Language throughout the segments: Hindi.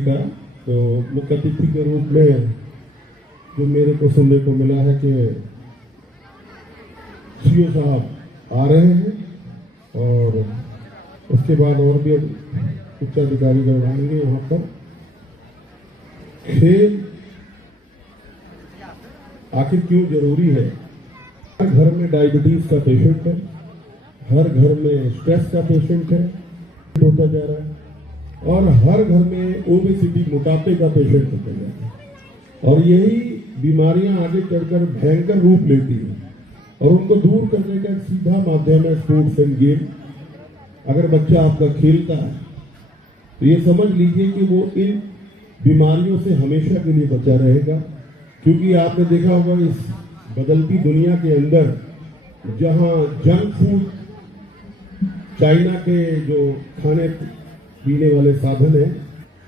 का तो मुख्य अतिथि के रूप में जो मेरे को सुनने को मिला है कि सीओ साहब आ रहे हैं और उसके बाद और भी उच्च अधिकारी जब आएंगे वहां पर। खेल आखिर क्यों जरूरी है? हर घर में डायबिटीज का पेशेंट है, हर घर में स्ट्रेस का पेशेंट है, होता जा रहा है, और हर घर में ओबेसिटी मोटापे का पेशेंट होता जा रहा है। और यही बीमारियां आगे चढ़कर भयंकर रूप लेती हैं और उनको दूर करने का एक सीधा माध्यम है स्पोर्ट्स एंड गेम। अगर बच्चा आपका खेलता है तो ये समझ लीजिए कि वो इन बीमारियों से हमेशा के लिए बचा रहेगा। क्योंकि आपने देखा होगा इस बदलती दुनिया के अंदर जहां जंक फूड, चाइना के जो खाने पीने वाले साधन है,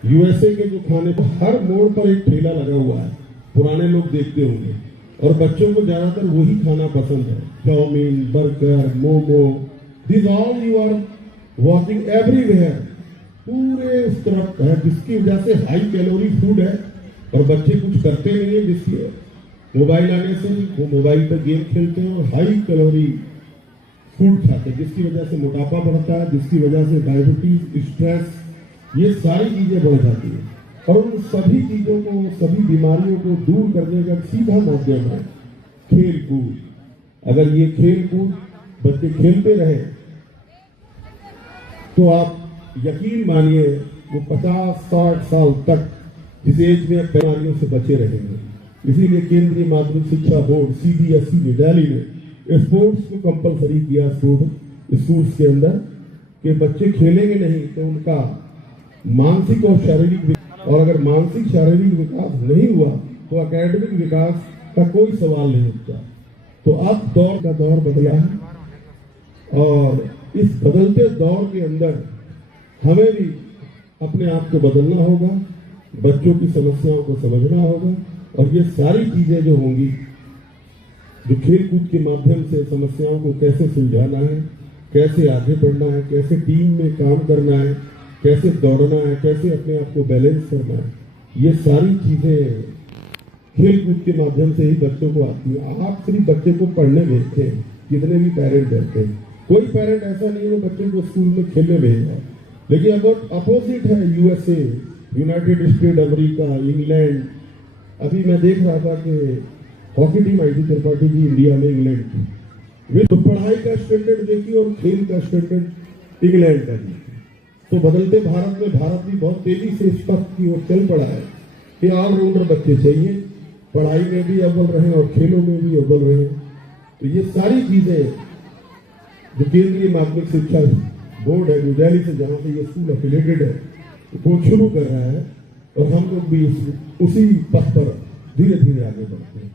यूएसए के जो खाने पर हर मोड़ पर एक ठेला लगा हुआ है, पुराने लोग देखते होंगे, और बच्चों को ज्यादातर वही खाना पसंद है। Chowmein, burger, momo, this all you are watching everywhere, पूरे उस तरफ है, जिसकी वजह से हाई कैलोरी फूड है और बच्चे कुछ करते नहीं है। जिसकी मोबाइल आने से वो मोबाइल पर गेम खेलते हैं और हाई कैलोरी फूड खाते हैं, जिसकी वजह से मोटापा बढ़ता है, जिसकी वजह से डायबिटीज, स्ट्रेस, ये सारी चीजें बढ़ जाती है। और उन सभी चीजों को, सभी बीमारियों को दूर करने का सीधा माध्यम है खेल कूद। अगर ये खेल कूद बच्चे खेलते रहे तो आप यकीन मानिए वो 50-60 साल तक इस एज में बीमारियों से बचे रहेंगे। इसीलिए केंद्रीय माध्यमिक शिक्षा बोर्ड CBSE ने दिल्ली में स्पोर्ट्स को कंपलसरी किया स्कूल्स के अंदर कि बच्चे खेलेंगे नहीं तो उनका मानसिक और शारीरिक, और अगर मानसिक शारीरिक विकास नहीं हुआ तो एकेडमिक विकास का कोई सवाल नहीं उठता। तो अब दौर का दौर बदला है और इस बदलते दौर के अंदर हमें भी अपने आप को बदलना होगा, बच्चों की समस्याओं को समझना होगा, और ये सारी चीजें जो होंगी, जो खेल कूद के माध्यम से समस्याओं को कैसे सुलझाना है, कैसे आगे बढ़ना है, कैसे टीम में काम करना है, कैसे दौड़ना है, कैसे अपने आप को बैलेंस करना है, ये सारी चीजें खेल कूद के माध्यम से ही बच्चों को आती है। आप सिर्फ बच्चे को पढ़ने भेजते हैं, कितने भी पेरेंट रहते हैं, कोई पेरेंट ऐसा नहीं है बच्चे को स्कूल में खेलने भेज रहा है। लेकिन अगर अपोजिट है USA, United state America, England. अभी मैं देख रहा था कि हॉकी टीम आई थी त्रिपाठी की इंडिया में, इंग्लैंड की। वे तो पढ़ाई का स्टैंडर्ड देखी और खेल का स्टैंडर्ड इंग्लैंड का देखी। तो बदलते भारत में भारत भी बहुत तेजी से इस पथ की ओर चल पड़ा है कि ऑलराउंडर बच्चे चाहिए, पढ़ाई में भी अव्वल रहे और खेलों में भी अव्वल रहे। तो ये सारी चीजें जो केंद्रीय माध्यमिक शिक्षा बोर्ड है, न्यू दिल्ली से, जहां से ये स्कूल एफिलेटेड है, वो शुरू कर रहा है और हम लोग भी उसी पथ पर धीरे धीरे आगे बढ़ते हैं।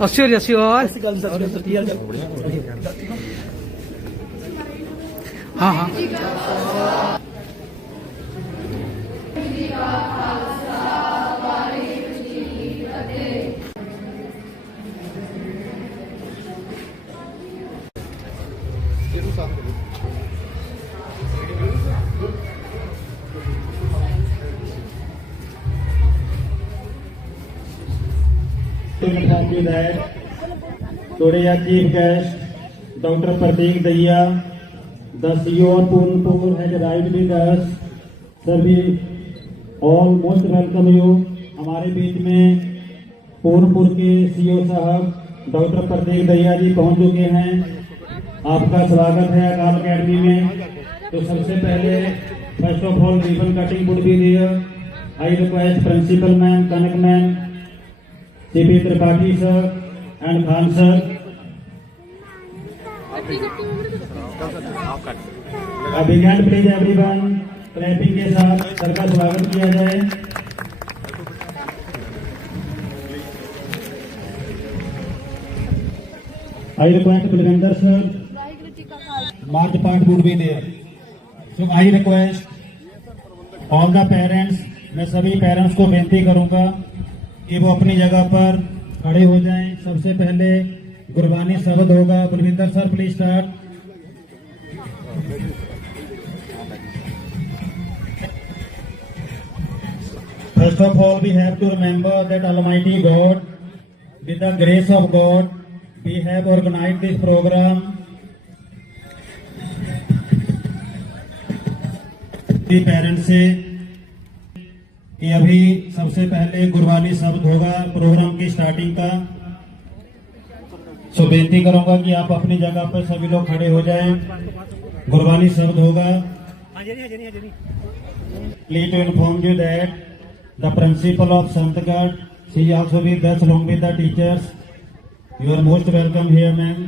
अस्सी और हाँ हाँ Today our chief guest, Dr. Pratik Daya, the CEO of Purnpur has arrived with us. Sir, we all most welcome you. हमारे बीच में पूर्णपुर के CEO साहब डॉक्टर प्रतीक दहिया जी पहुंच चुके हैं। आपका स्वागत है अकाल अकेडमी में। तो सबसे पहले first of all ribbon cutting would be there. I request principal ma'am, Kanak ma'am, CP Tripathi sir and Khan sir. A big hand please everyone. Clapping के साथ सर का स्वागत किया जाए। I request Kulvinder sir. March part would be there. So I request all the parents, मैं सभी पेरेंट्स को बेनती करूंगा कि वो अपनी जगह पर खड़े हो जाएं। सबसे पहले गुरबानी शब्द होगा। Kulwinder sir please start. First of all, we have to remember that Almighty God, with the grace of God, we have organized this program. Parents से कि अभी सबसे पहले गुरबानी शब्द होगा प्रोग्राम की स्टार्टिंग का। सो बेनती करूंगा कि आप अपनी जगह पर सभी लोग खड़े हो जाएं। गुरबानी शब्द होगा। Please to inform you that the principal of Santgarh, she also with us along with the teachers. You are most welcome here, ma'am.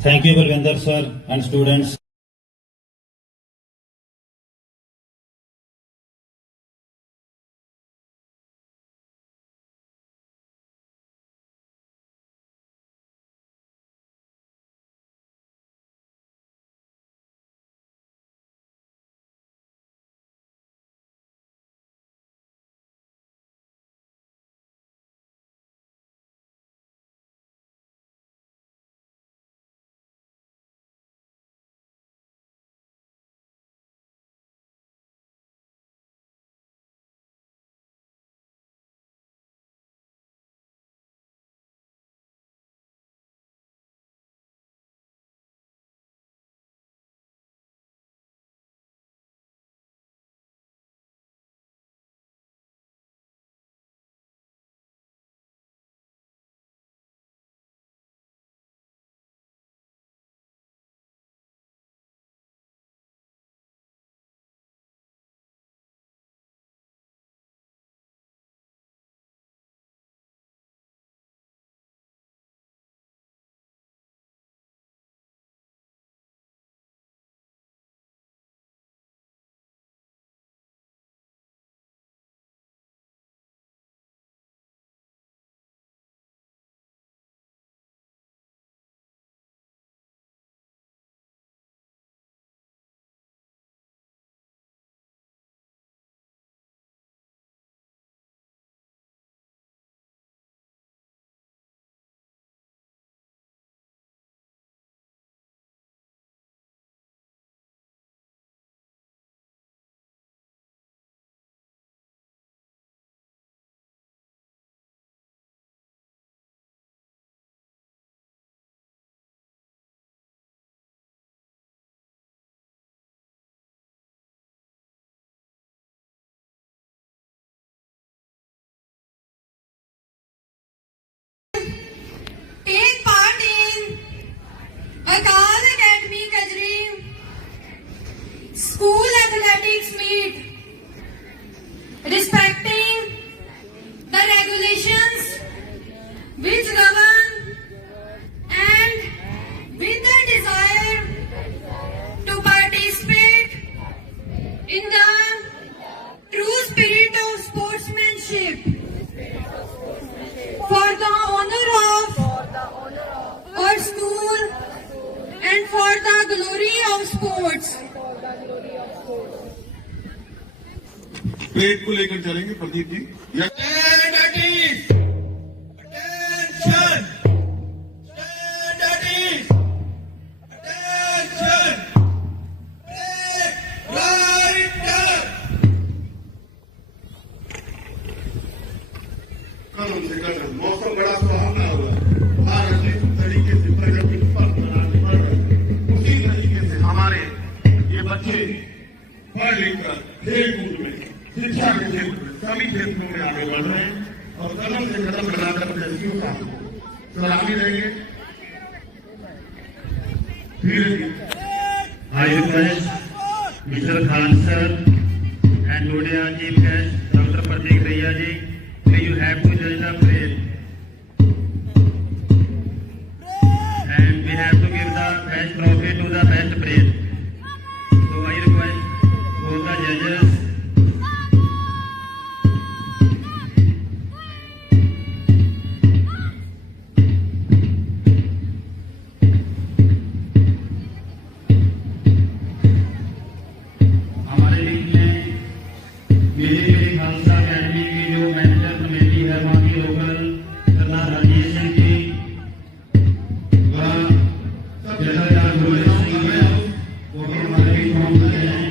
Thank you, Balwinder sir and students. Take part in Akal Academy Kajri School Athletics Meet, respecting the regulations which govern and with the desire to participate in the true spirit of sportsmanship for the honor of our school and for the glory of sports. पेट को लेकर चलेंगे Pradeep ji. Stand at ease. Attention. Stand at ease. Attention. Right turn. कदम से कदम मौसम बड़ा सुहावना हुआ भारत जिस तरीके से प्रगति पथ बनाने बढ़ रहे उसी तरीके से हमारे ये बच्चे पढ़ लिख कर खेल कूद में शिक्षा के क्षेत्र में सभी क्षेत्रों में आगे बढ़ रहे हैं और कदम से कदम बनाकर प्रदर्शियों का सलामी देंगे। धीरे धीरे I request Mr. Khan sir and Noida chief guest Dr. Pratik Daya ji, may you have to judge the parade. And we have to give the best trophy to the best parade. So I request both the judges. हमारे बीच में मेरी खालसा अकेडमी की जो मैनेजर कमेटी है वहाँ की लोकल सरदार राजेश सिंह जी, वह जैसा गोविंद सिंह है वो भी हमारे बीच पहुँच रहे हैं।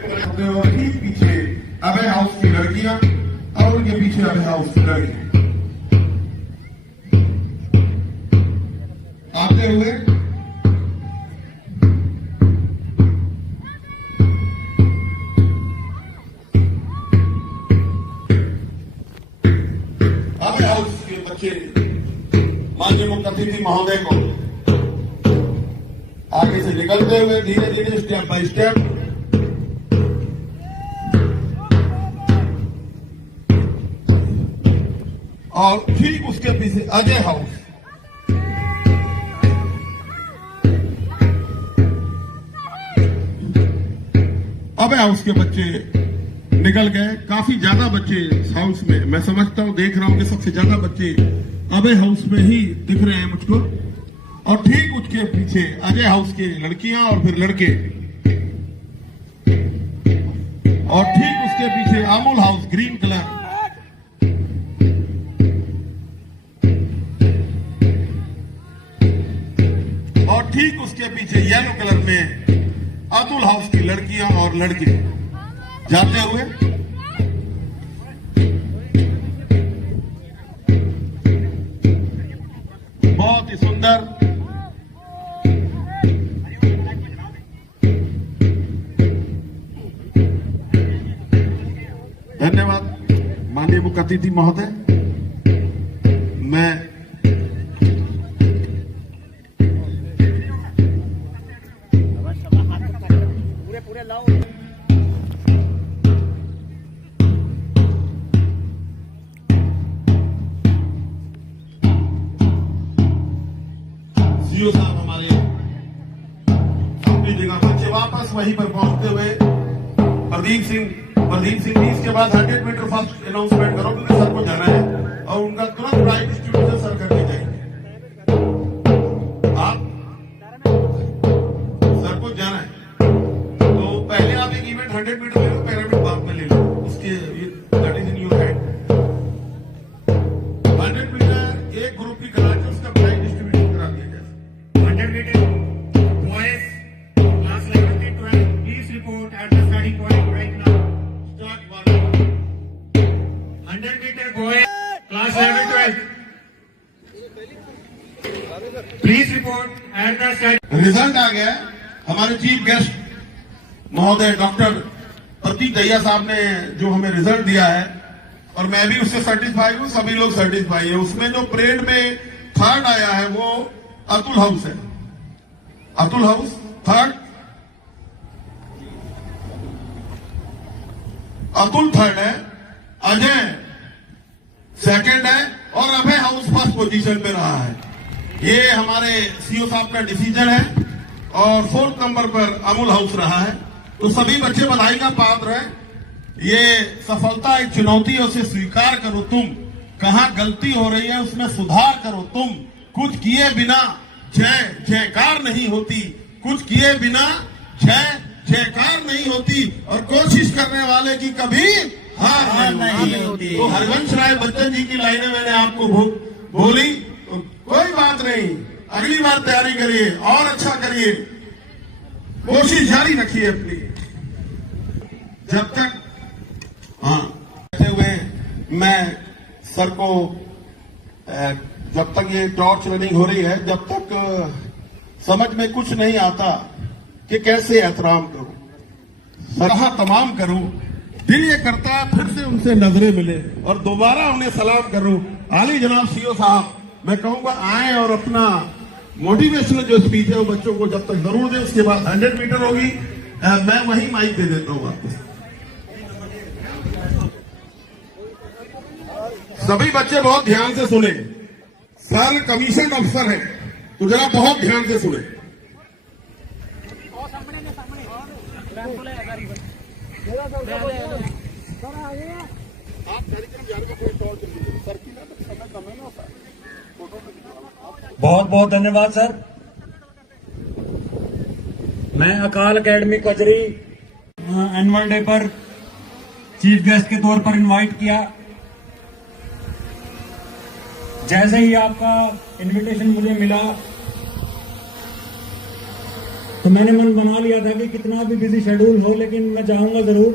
पीछे अभय हाउस की लड़कियां और उनके पीछे अभय हाउस की लड़के आते हुए अतिथि महोदय को आगे से निकलते हुए धीरे धीरे स्टेप बाय स्टेप और ठीक उसके पीछे अजय हाउस, अभय हाउस के बच्चे निकल गए। काफी ज्यादा बच्चे इस हाउस में, मैं समझता हूं, देख रहा हूं कि सबसे ज्यादा बच्चे अभय हाउस में ही दिख रहे हैं मुझको। और ठीक उसके पीछे अजय हाउस की लड़कियां और फिर लड़के, और ठीक उसके पीछे अमूल हाउस ग्रीन कलर, और ठीक उसके पीछे येलो कलर में अतुल हाउस की लड़कियां और लड़के जाते हुए। बहुत ही सुंदर। धन्यवाद माननीय मुख्य अतिथि महोदय। मैं सीओ साहब हमारे अपनी जगह बच्चे वापस वहीं पर पहुंचते हुए प्रदीप सिंह जी, इसके बाद 100 मीटर फर्स्ट अनाउंसमेंट करो क्योंकि सर को जाना है और उनका तुरंत प्राइज डिस्ट्रीब्यूशन सर करके जाएंगे। आप सर को जाना है तो पहले आप एक इवेंट 100 मीटर ले लो, पैरामिड बाद में ले लो, उसके that is in your hand. 100 metre एक ग्रुप की करा के उसका प्राइज डिस्ट्रीब्यूशन करा दिया जाए। 100 meter boys class 11 to 12, please report at the starting point right now. Start one. 100 meter boys class 11 to 12, please report at the starting. Result आ गया। हमारे चीफ गेस्ट महोदय डॉक्टर प्रतीक दहिया साहब ने जो हमें रिजल्ट दिया है और मैं भी उससे सर्टिफाई हूं, सभी लोग सर्टिफाई है। उसमें जो परेड में थर्ड आया है वो अतुल हाउस है। Atul house third, Atul third है, अजय सेकंड है और अभय हाउस फर्स्ट पोजीशन पे रहा है। ये हमारे सीओ साहब का डिसीजन है और 4th नंबर पर अमूल हाउस रहा है। तो सभी बच्चे बधाई का पात्र हैं। ये सफलता एक चुनौती है, उसे स्वीकार करो। तुम कहां गलती हो रही है उसमें सुधार करो। तुम कुछ किए बिना जय जयकार नहीं होती, कुछ किए बिना जय जयकार नहीं होती और कोशिश करने वाले की कभी हार नहीं होती। तो हरिवंश राय बच्चन जी की लाइनें मैंने आपको बोली, तो कोई बात नहीं, अगली बार तैयारी करिए और अच्छा करिए, कोशिश जारी रखिए अपनी। जब तक कहते हुए मैं सर को जब तक ये टॉर्च रनिंग हो रही है, जब तक समझ में कुछ नहीं आता कि कैसे एहतराम करूं, सराहा तमाम करूं, दिल ये करता है फिर से उनसे नजरें मिले और दोबारा उन्हें सलाम करूं। आली जनाब सीओ साहब, मैं कहूंगा आए और अपना मोटिवेशनल जो स्पीच है वो बच्चों को जब तक जरूर दे। उसके बाद 100 मीटर होगी, मैं वही माइक दे देता हूं आपको। सभी बच्चे बहुत ध्यान से सुने, सर कमीशन अफसर है तो जरा बहुत ध्यान से सुने। बहुत बहुत धन्यवाद सर। मैं अकाल एकेडमी कचरी एनुअल डे पर चीफ गेस्ट के तौर पर इनवाइट किया। जैसे ही आपका इनविटेशन मुझे मिला तो मैंने मन बना लिया था कि कितना भी बिजी शेड्यूल हो लेकिन मैं जाऊंगा जरूर,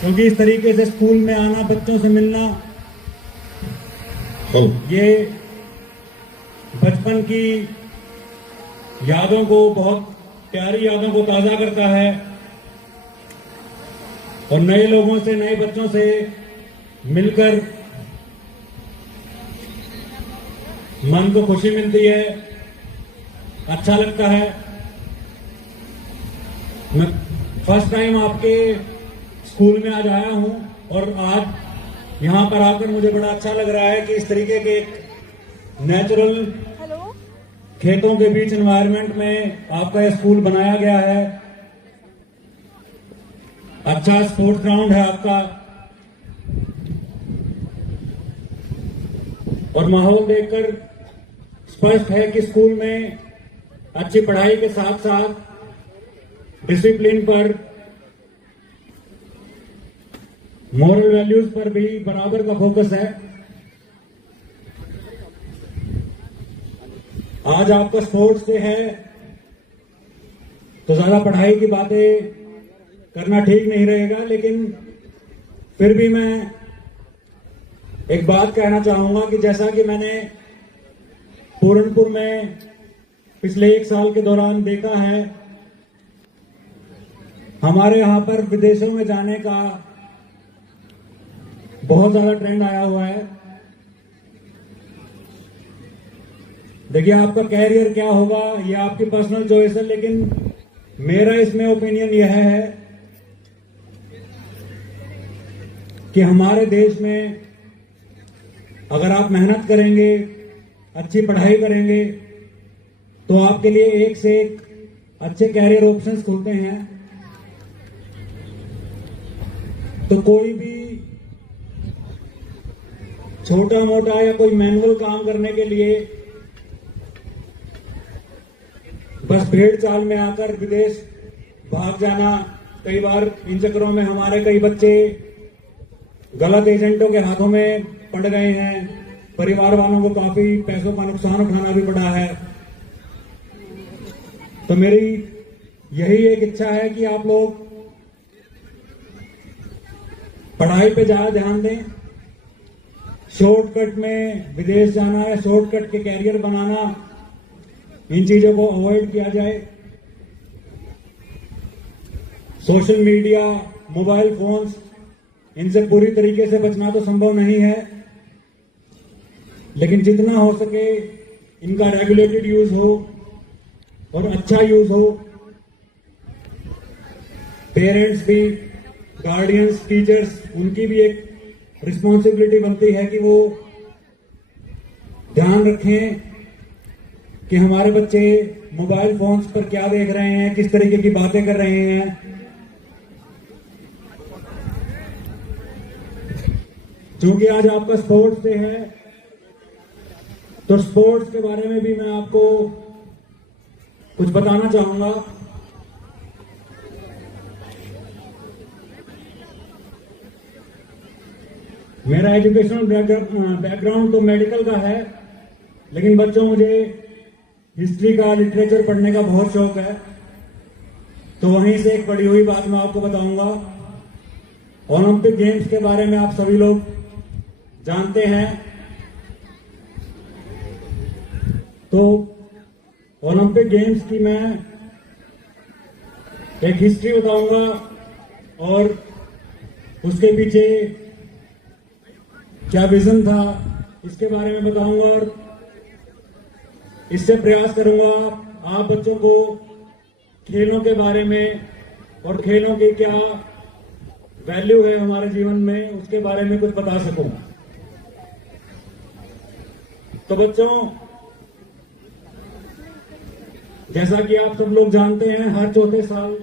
क्योंकि इस तरीके से स्कूल में आना, बच्चों से मिलना, ये बचपन की यादों को, बहुत प्यारी यादों को ताजा करता है और नए लोगों से, नए बच्चों से मिलकर मन को खुशी मिलती है, अच्छा लगता है। मैं फर्स्ट टाइम आपके स्कूल में आज आया हूं और आज यहां पर आकर मुझे बड़ा अच्छा लग रहा है कि इस तरीके के एक नेचुरल खेतों के बीच एनवायरनमेंट में आपका यह स्कूल बनाया गया है। अच्छा स्पोर्ट्स ग्राउंड है आपका और माहौल देखकर स्पष्ट है कि स्कूल में अच्छी पढ़ाई के साथ साथ डिसिप्लिन पर, मॉरल वैल्यूज पर भी बराबर का फोकस है। आज आपका स्पोर्ट्स डे है तो ज्यादा पढ़ाई की बातें करना ठीक नहीं रहेगा, लेकिन फिर भी मैं एक बात कहना चाहूंगा कि जैसा कि मैंने पूरनपुर में पिछले 1 साल के दौरान देखा है, हमारे यहां पर विदेशों में जाने का बहुत ज्यादा ट्रेंड आया हुआ है। देखिए, आपका कैरियर क्या होगा ये आपकी पर्सनल चॉइस है, लेकिन मेरा इसमें ओपिनियन यह है कि हमारे देश में अगर आप मेहनत करेंगे, अच्छी पढ़ाई करेंगे, तो आपके लिए एक से एक अच्छे कैरियर ऑप्शंस खुलते हैं। तो कोई भी छोटा मोटा या कोई मैनुअल काम करने के लिए बस भेड़ चाल में आकर विदेश भाग जाना, कई बार इन चक्करों में हमारे कई बच्चे गलत एजेंटों के हाथों में पड़ गए हैं, परिवार वालों को काफी पैसों का नुकसान उठाना भी पड़ा है। तो मेरी यही एक इच्छा है कि आप लोग पढ़ाई पे ज्यादा ध्यान दें। शॉर्टकट में विदेश जाना या शॉर्टकट के कैरियर बनाना, इन चीजों को अवॉइड किया जाए। सोशल मीडिया, मोबाइल फोन्स, इनसे पूरी तरीके से बचना तो संभव नहीं है, लेकिन जितना हो सके इनका रेगुलेटेड यूज हो और अच्छा यूज हो। पेरेंट्स भी, गार्डियंस, टीचर्स, उनकी भी एक रिस्पॉन्सिबिलिटी बनती है कि वो ध्यान रखें कि हमारे बच्चे मोबाइल फोन्स पर क्या देख रहे हैं, किस तरीके की बातें कर रहे हैं। क्योंकि आज आपका स्पोर्ट्स डे है, तो स्पोर्ट्स के बारे में भी मैं आपको कुछ बताना चाहूंगा। मेरा एजुकेशनल बैकग्राउंड तो मेडिकल का है, लेकिन बच्चों मुझे हिस्ट्री का, लिटरेचर पढ़ने का बहुत शौक है। तो वहीं से एक पढ़ी हुई बात मैं आपको बताऊंगा। ओलंपिक गेम्स के बारे में आप सभी लोग जानते हैं। तो ओलंपिक गेम्स की मैं एक हिस्ट्री बताऊंगा और उसके पीछे क्या विजन था इसके बारे में बताऊंगा, और इससे प्रयास करूंगा आप बच्चों को खेलों के बारे में और खेलों की क्या वैल्यू है हमारे जीवन में, उसके बारे में कुछ बता सकूं। तो बच्चों, जैसा कि आप सब लोग जानते हैं, हर चौथे साल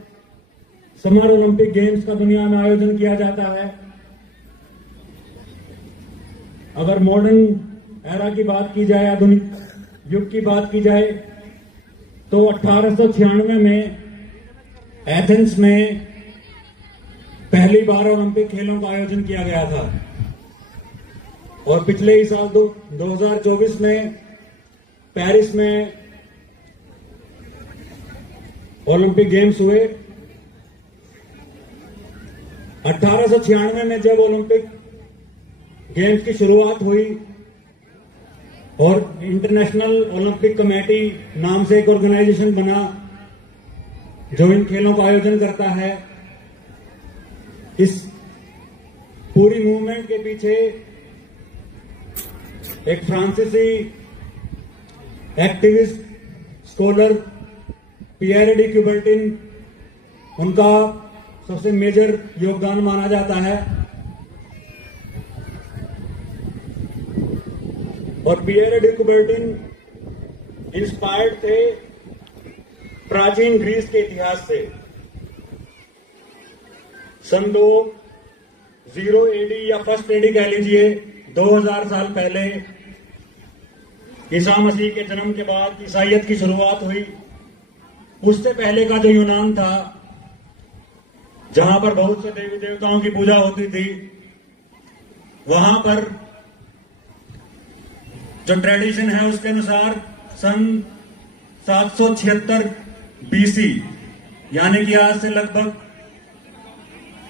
समर ओलंपिक गेम्स का दुनिया में आयोजन किया जाता है। अगर मॉडर्न एरा की बात की जाए, आधुनिक युग की बात की जाए, तो 1896 में एथेंस में पहली बार ओलंपिक खेलों का आयोजन किया गया था और पिछले ही साल 2024 में पेरिस में ओलंपिक गेम्स हुए। 1896 में जब ओलंपिक गेम्स की शुरुआत हुई और इंटरनेशनल ओलंपिक कमेटी नाम से एक ऑर्गेनाइजेशन बना जो इन खेलों का आयोजन करता है, इस पूरी मूवमेंट के पीछे एक फ्रांसीसी एक्टिविस्ट, स्कॉलर पियर डी क्यूबर्टिन, उनका सबसे मेजर योगदान माना जाता है। और पियर डी क्यूबर्टिन इंस्पायर्ड थे प्राचीन ग्रीस के इतिहास से। सन 20 AD या फर्स्ट AD कह लीजिए, 2000 साल पहले ईसा मसीह के जन्म के बाद ईसाइयत की शुरुआत हुई। उससे पहले का जो यूनान था, जहां पर बहुत से देवी देवताओं की पूजा होती थी, वहां पर जो ट्रेडिशन है उसके अनुसार सन 776 BC, यानी कि आज से लगभग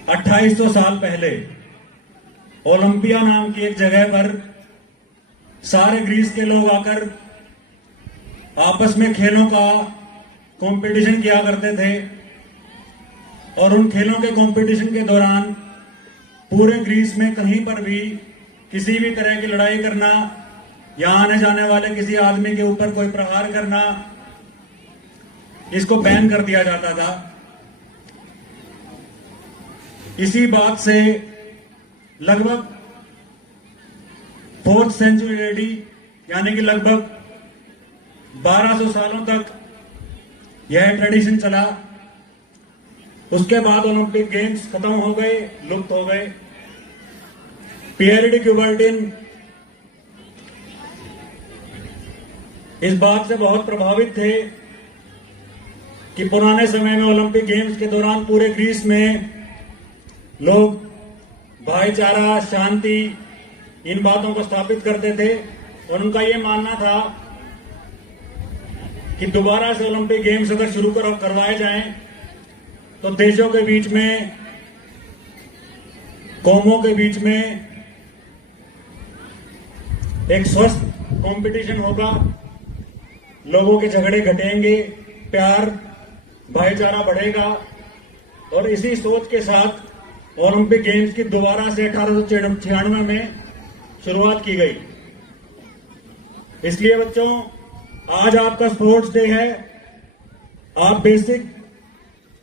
2800 साल पहले, ओलंपिया नाम की एक जगह पर सारे ग्रीस के लोग आकर आपस में खेलों का कंपटीशन किया करते थे। और उन खेलों के कंपटीशन के दौरान पूरे ग्रीस में कहीं पर भी किसी भी तरह की लड़ाई करना या आने जाने वाले किसी आदमी के ऊपर कोई प्रहार करना, इसको बैन कर दिया जाता था। इसी बात से लगभग 4th सेंचुरी AD, यानी कि लगभग 1200 सालों तक यह ट्रेडिशन चला। उसके बाद ओलंपिक गेम्स खत्म हो गए, लुप्त हो गए। पियर डी क्यूबर्टिन इस बात से बहुत प्रभावित थे कि पुराने समय में ओलंपिक गेम्स के दौरान पूरे ग्रीस में लोग भाईचारा, शांति, इन बातों को स्थापित करते थे। और उनका यह मानना था कि दोबारा से ओलंपिक गेम्स अगर शुरू करवाए जाएं तो देशों के बीच में, कौमों के बीच में एक स्वस्थ कंपटीशन होगा, लोगों के झगड़े घटेंगे, प्यार भाईचारा बढ़ेगा। और इसी सोच के साथ ओलंपिक गेम्स की दोबारा से 1896 में शुरुआत की गई। इसलिए बच्चों, आज आपका स्पोर्ट्स डे है। आप बेसिक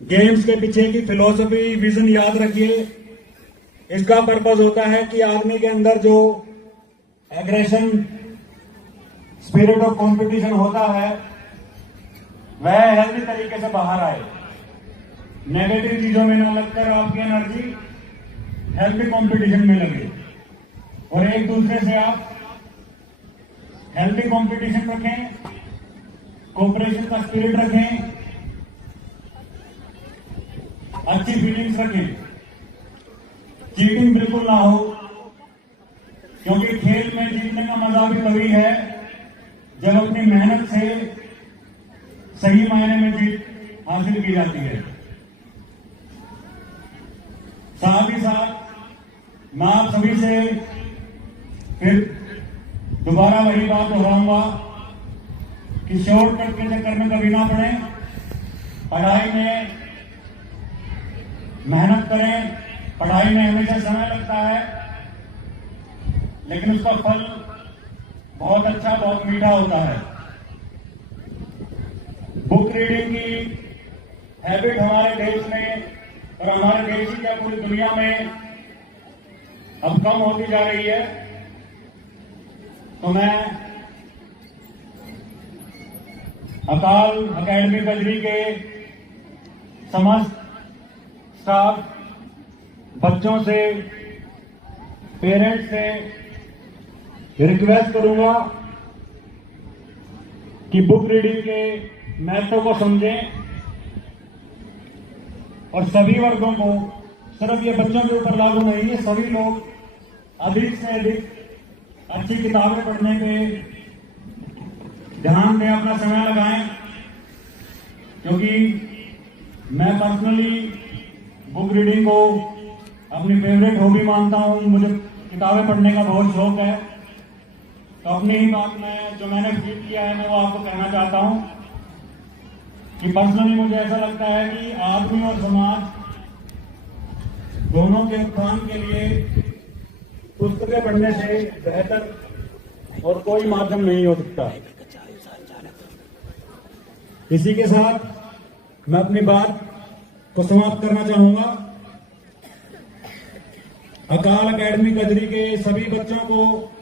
गेम्स के पीछे की फिलॉसफी, विजन याद रखिए। इसका पर्पस होता है कि आदमी के अंदर जो एग्रेशन, स्पिरिट ऑफ कंपटीशन होता है, वह हेल्दी तरीके से बाहर आए। नेगेटिव चीजों में ना लगकर आपकी एनर्जी हेल्दी कंपटीशन में लगे और एक दूसरे से आप हेल्दी कंपटीशन रखें, कोऑपरेशन का स्पिरिट रखें, अच्छी फीलिंग्स रखें। चीटिंग बिल्कुल ना हो, क्योंकि खेल में जीतने का मजा भी तभी है जब अपनी मेहनत से सही मायने में जीत हासिल की जाती है। साथ ही साथ मैं आप सभी से फिर दोबारा वही बात दोहराऊंगा कि शॉर्टकट के चक्कर में कभी ना पड़े। पढ़ाई में मेहनत करें। पढ़ाई में हमेशा समय लगता है, लेकिन उसका फल बहुत अच्छा, बहुत मीठा होता है। बुक रीडिंग की हैबिट हमारे देश में और हमारे देश की क्या पूरी दुनिया में अब कम होती जा रही है। तो मैं अकाल अकेडमी बजरी के समस्त स्टाफ, बच्चों से, पेरेंट्स से रिक्वेस्ट करूंगा कि बुक रीडिंग के महत्व को समझें और सभी वर्गों को, सिर्फ ये बच्चों के ऊपर लागू नहीं है, सभी लोग अधिक से अधिक अच्छी किताबें पढ़ने पे ध्यान दें, अपना समय लगाएं। क्योंकि मैं पर्सनली बुक रीडिंग को अपनी फेवरेट हॉबी मानता हूं, मुझे किताबें पढ़ने का बहुत शौक है। तो अपनी ही बात में जो मैंने फील किया है मैं वो आपको कहना चाहता हूं कि पर्सनली मुझे ऐसा लगता है कि आदमी और समाज दोनों के उत्थान के लिए पुस्तकें पढ़ने से बेहतर और कोई माध्यम नहीं हो सकता। इसी के साथ मैं अपनी बात को समाप्त करना चाहूंगा। अकाल एकेडमी कजरी के सभी बच्चों को,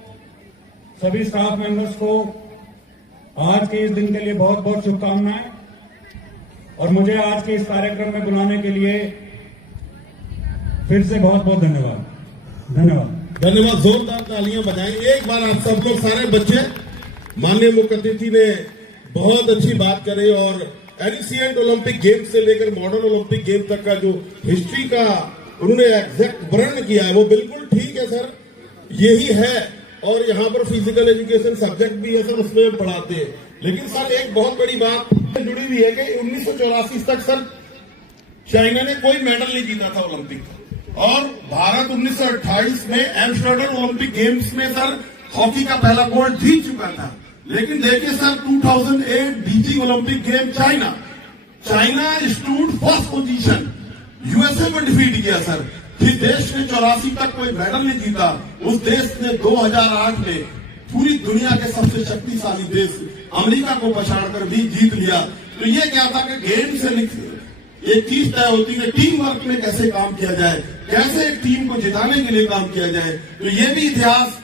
सभी स्टाफ मेंबर्स को आज के इस दिन के लिए बहुत बहुत शुभकामनाएं, और मुझे आज के इस कार्यक्रम में बुलाने के लिए फिर से बहुत बहुत धन्यवाद। धन्यवाद। जोरदार तालियां बजाएं एक बार आप सब लोग, सारे बच्चे। माननीय मुख्य अतिथि ने बहुत अच्छी बात करी और एनिशिएंट ओलंपिक गेम्स से लेकर मॉडर्न ओलंपिक गेम तक का जो हिस्ट्री का उन्होंने एग्जैक्ट वर्णन किया है वो बिल्कुल ठीक है सर, यही है। और यहाँ पर फिजिकल एजुकेशन सब्जेक्ट भी है सर, उसमें हम पढ़ाते हैं। लेकिन सर एक बहुत बड़ी बात जुड़ी हुई है कि 1984 तक सर चाइना ने कोई मेडल नहीं जीता था ओलंपिक का, और भारत 1928 में एम्स्टर्डम ओलंपिक गेम्स में सर हॉकी का पहला गोल्ड जीत चुका था। लेकिन देखिए sir 2008 Beijing Olympic game China stood first position, USA को डिफीट किया सर। जिस देश ने 84 तक कोई मेडल नहीं जीता, उस देश ने 2008 में पूरी दुनिया के सबसे शक्तिशाली देश अमेरिका को पछाड़कर भी जीत लिया। तो ये क्या था कि गेम से एक चीज तय होती है, टीम वर्क में कैसे काम किया जाए, कैसे एक टीम को जिताने के लिए काम किया जाए। तो ये भी इतिहास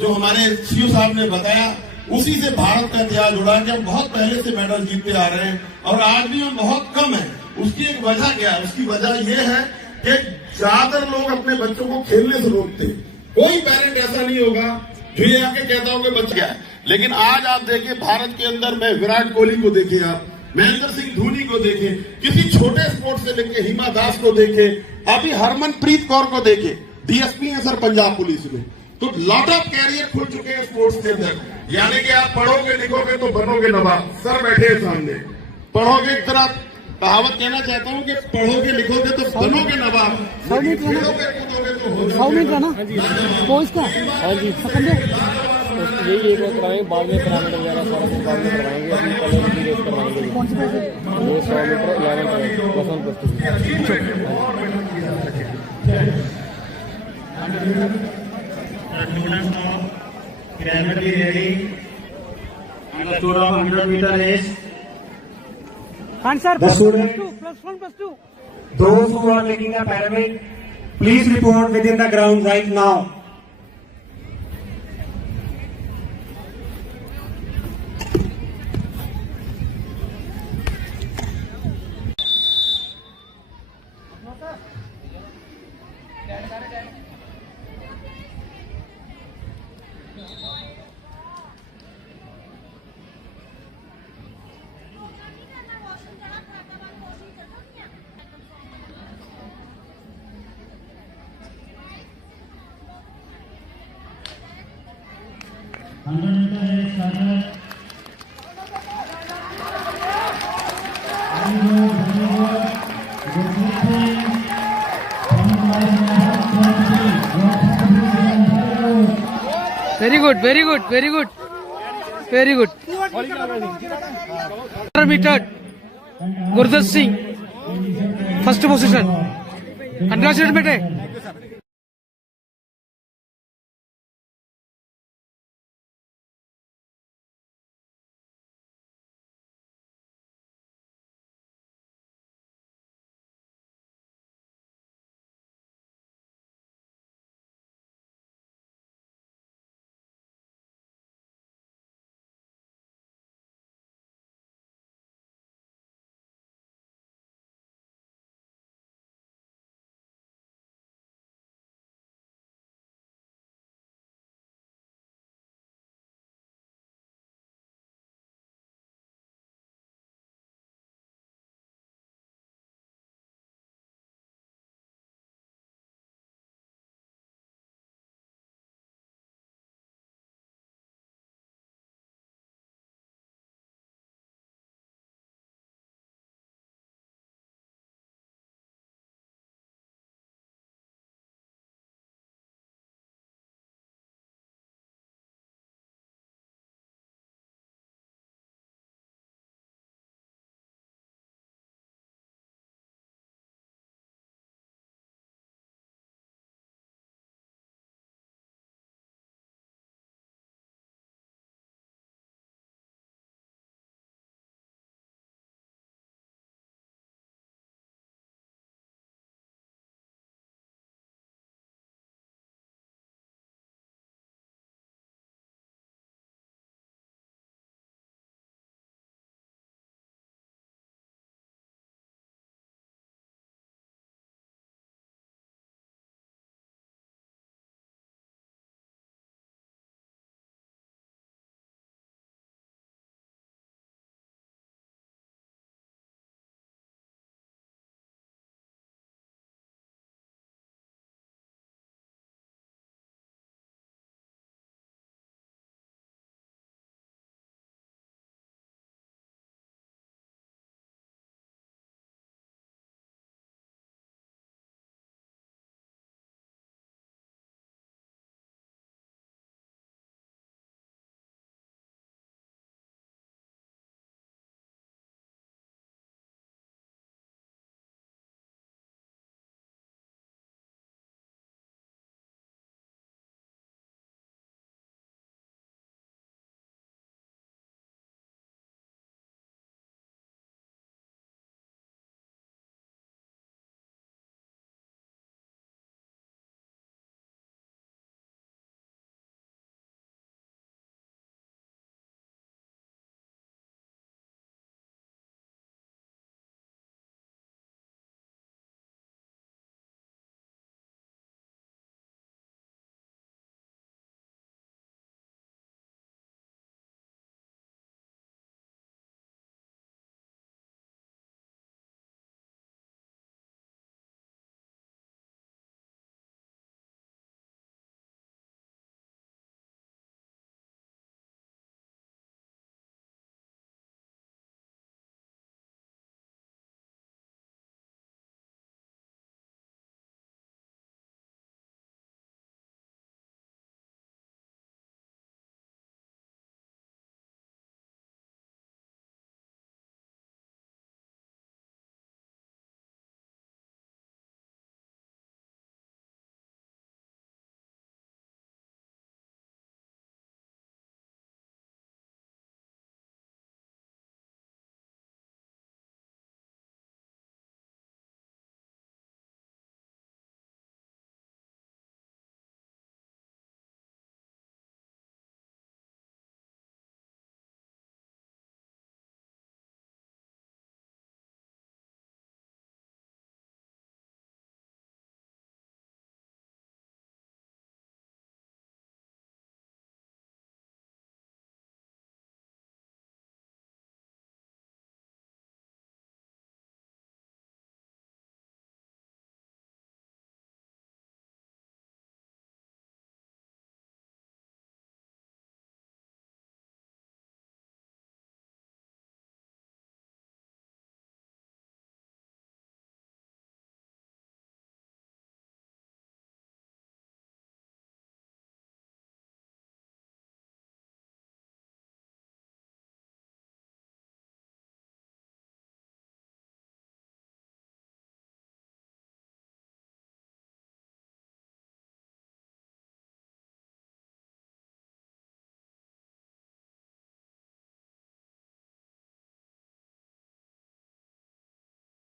जो हमारे सीओ साहब ने बताया, उसी से भारत का इतिहास जुड़ा कि हम बहुत पहले से मेडल जीतते आ रहे हैं और आज भी हम बहुत कम है। उसकी एक वजह क्या है? उसकी वजह यह है कि ज्यादातर लोग अपने बच्चों को खेलने से रोकते हैं। कोई पेरेंट ऐसा नहीं होगा जो ये आके कहता हो कि बच्चा क्या है। लेकिन आज आप देखिए भारत के अंदर में विराट कोहली को देखिए, आप महेंद्र सिंह धोनी को देखें, किसी छोटे स्पोर्ट्स से लेके हिमा दास को देखें, अभी हरमनप्रीत कौर को देखें, डीएसपी है सर पंजाब पुलिस में। तो लॉट ऑफ कैरियर खुल चुके हैं स्पोर्ट्स के अंदर। यानी कि आप पढ़ोगे लिखोगे तो बनोगे नवाब। सर बैठे हैं सामने, पढ़ोगे एक तरफ कहावत कहना चाहता हूँ कि पढ़ोगे लिखोगे तो बनोगे नवाब, खेलोगे कूदोगे तो यही एक बार कराएंगे, बाद में पिरामिड वगैरह सारा कुछ बाद में करवाएंगे। अभी पहले की रेस करवाएंगे। ये 100 metre 11 Students of pyramid be ready and the tour of 100 meter race. And sir, The students, +1+2. those who are taking a pyramid, please report within the ground right now. Very good, very good, very good, very good. 100 meter, Gurdat Singh, first position. Congratulations, bete.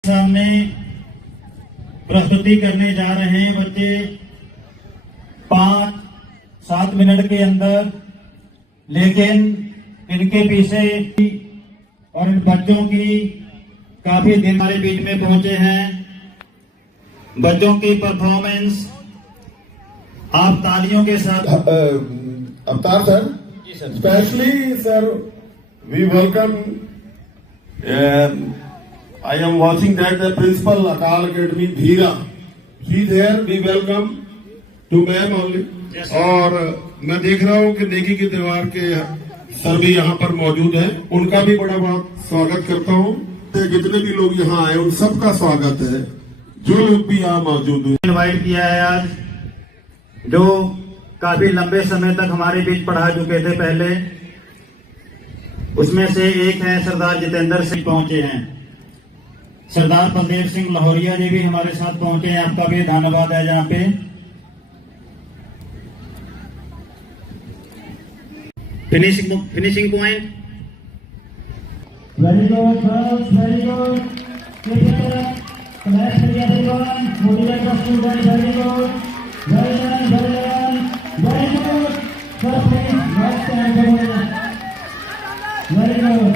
सामने प्रस्तुति करने जा रहे हैं बच्चे 5-7 मिनट के अंदर, लेकिन इनके पीछे और इन बच्चों की काफी दिन हमारे बीच में पहुंचे हैं। बच्चों की परफॉर्मेंस आप तालियों के साथ। Avtar sir, specially sir, we welcome. I am watching that the principal Akal Academy Dheera, she is here. We welcome to ma'am only. और मैं देख रहा हूँ कि नेकी की दीवार के सर भी यहाँ पर मौजूद हैं, उनका भी बड़ा बहुत स्वागत करता हूँ। जितने भी लोग यहाँ आए उन सबका स्वागत है, जो लोग भी यहाँ मौजूद हैं। इनवाइट किया है आज, जो काफी लंबे समय तक हमारे बीच पढ़ा चुके थे पहले, उसमें से एक है सरदार जितेंद्र सिंह पहुंचे हैं। सरदार बलदेव सिंह लाहौरिया जी भी हमारे साथ पहुंचे हैं, आपका भी धन्यवाद है। यहाँ पे finishing point. Very good girls, very good. Class करिए everyone, motivate the student. Very good, very nice, very good. Sir please next time very good.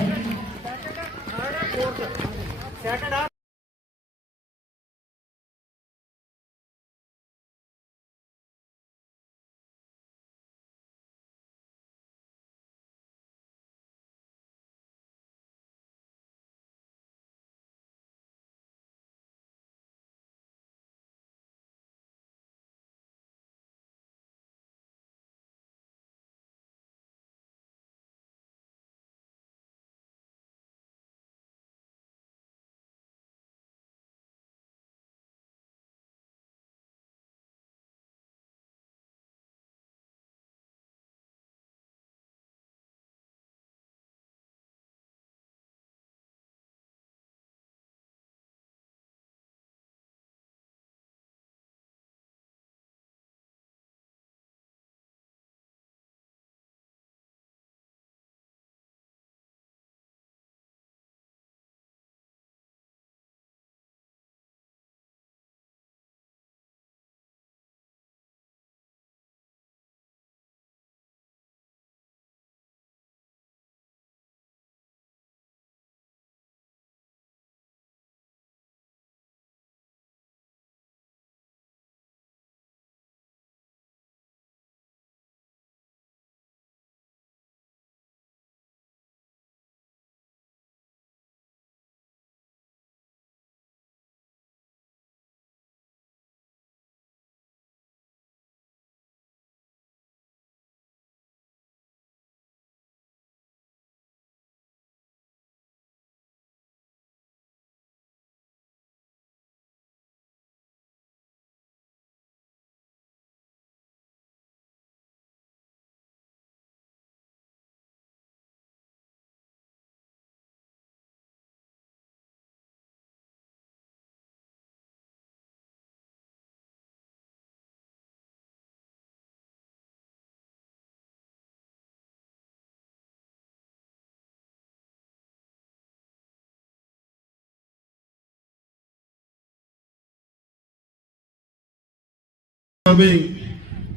Coming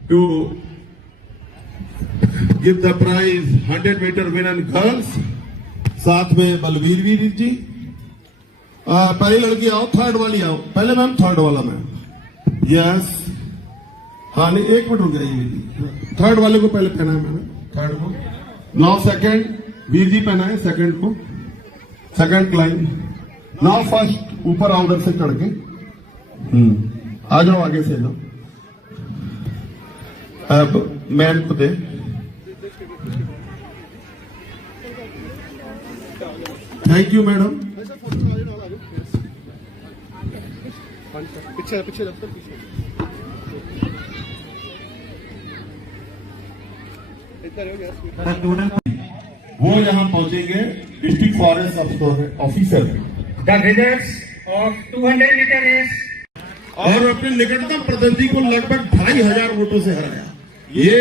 to give the prize 100 meter women girls, साथ में बलवीर वीर जी। पहली लड़की आओ, थर्ड वाली आओ। पहले मैम थर्ड वाला मैम। यस, हाँ नहीं, एक मिनट रुक जाइए। थर्ड वाले को पहले पहना है मैंने, थर्ड को। नाउ सेकंड वीर जी पहना है सेकंड को, सेकंड क्लाइंब। नाउ फर्स्ट, ऊपर आओ उधर से चढ़ के। आ जाओ, आगे से जाओ। अब मैम को दे। Thank you madam. पीछे पीछे वो यहाँ पहुंचेंगे district forest officer. The results of 200 metre race, और अपने निकटतम प्रतिद्वंदी को लगभग 2500 वोटों से हराया। ये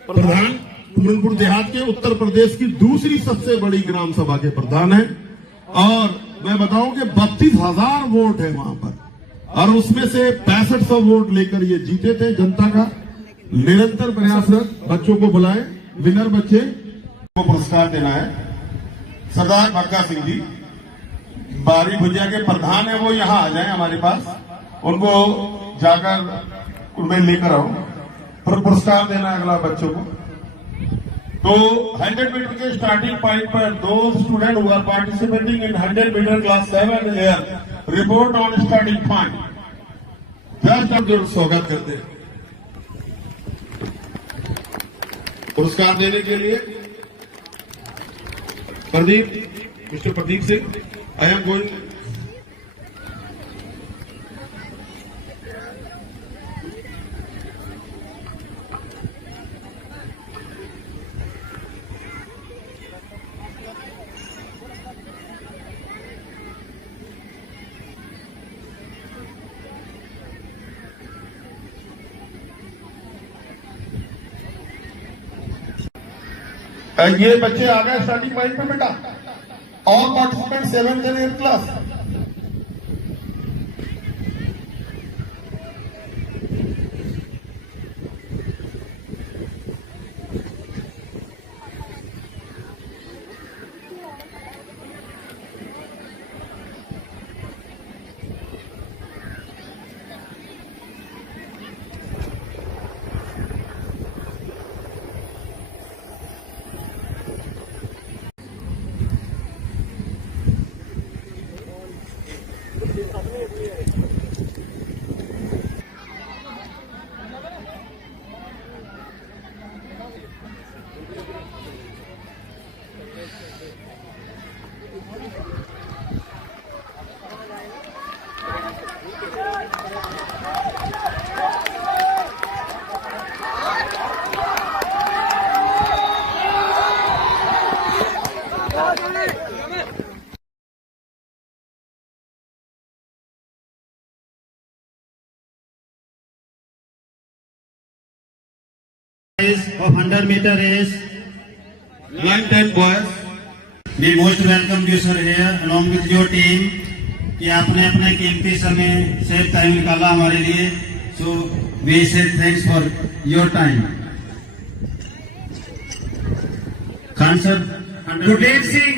प्रधान पूरनपुर देहात के उत्तर प्रदेश की दूसरी सबसे बड़ी ग्राम सभा के प्रधान हैं, और मैं बताऊं कि 32,000 वोट है वहां पर, और उसमें से 6500 वोट लेकर ये जीते थे। जनता का निरंतर प्रयासरत, बच्चों को बुलाए, विनर बच्चे को पुरस्कार देना है। सरदार भक्का सिंह जी बारी भुजिया के प्रधान है, वो यहाँ आ जाए हमारे पास, उनको जाकर मैं लेकर आऊं, फिर पुरस्कार देना है अगला बच्चों को। तो 100 मीटर के स्टार्टिंग पॉइंट पर दो student who are participating in 100 metre class 7 year report on starting point. Just आप जो स्वागत करते हैं पुरस्कार देने के लिए Pradeep, mister Pradeep Singh, I am going. ये बच्चे आ गए स्टार्टिंग पॉइंट पे बेटा। All participant 7th and 8th class. Of 100 meter race, 9-10 boys, we most welcome you sir here along with your team कि आपने अपने कीमती समय से टाइम निकाला हमारे लिए, so we say thanks for your time. Khan sir, Gurdev Singh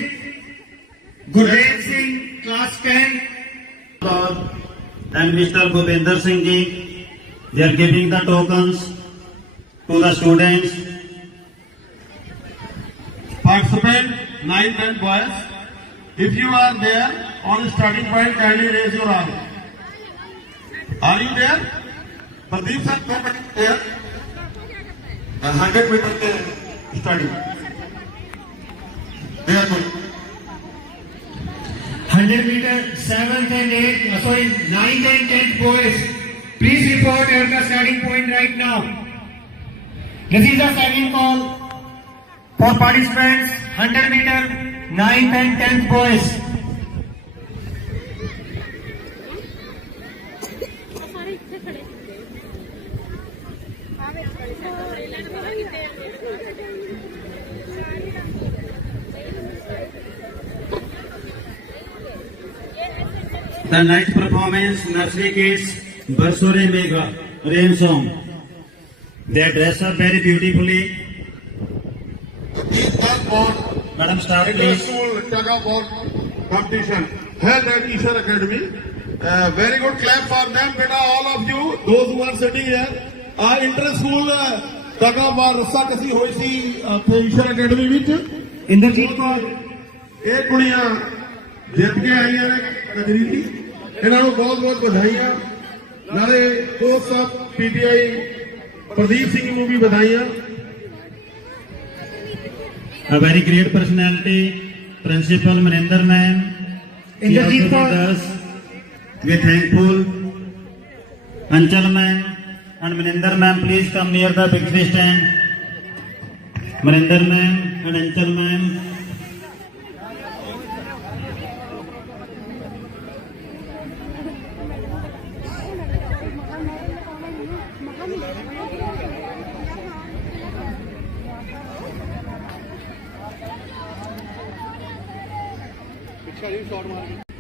class 10 and Mr. Bhupender Singh ji, they are giving the tokens to the students. participant 9-10 boys, if you are there on starting point, kindly raise your arm. Are you there? Pradeep sir, there? 100 meter ke starting. They are good. 100 meter 7th and 8th, sorry 9th and 10th boys, please report at the starting point right now. This is the second call for participants 100 meter 9th and 10th boys. The next performance, Nursery Kids, Barsore Mega, rain song. They dress up very beautifully. Madam, start please. School tug of war competition held at Isar Academy. Very good clap for them, beta. All of you, those who are sitting here, are inter-school tug of war रस्सा कसी हुई सी ईशर अकेडमी विच इंद्रजीत कौर ਇਹ ਕੁੜੀਆਂ ਜਿੱਤ ਕੇ ਆਈਆਂ ਨੇ ਕਜਰੀ ਦੀ, ਇਹਨਾਂ ਨੂੰ ਬਹੁਤ ਬਹੁਤ ਵਧਾਈਆਂ। ਨਾਲੇ ਦੋਸਤ ਸਾਹਿਬ ਪੀਟੀਆਈ ਪ੍ਰਦੀਪ ਸਿੰਘ ਨੂੰ ਵੀ ਵਧਾਈਆਂ। A very great personality, Principal Maninder ma'am. Indrajit Kaur. We are thankful. Anchal ma'am and Maninder ma'am, please come near the victory stand. Maninder ma'am and Anchal ma'am. Shot मार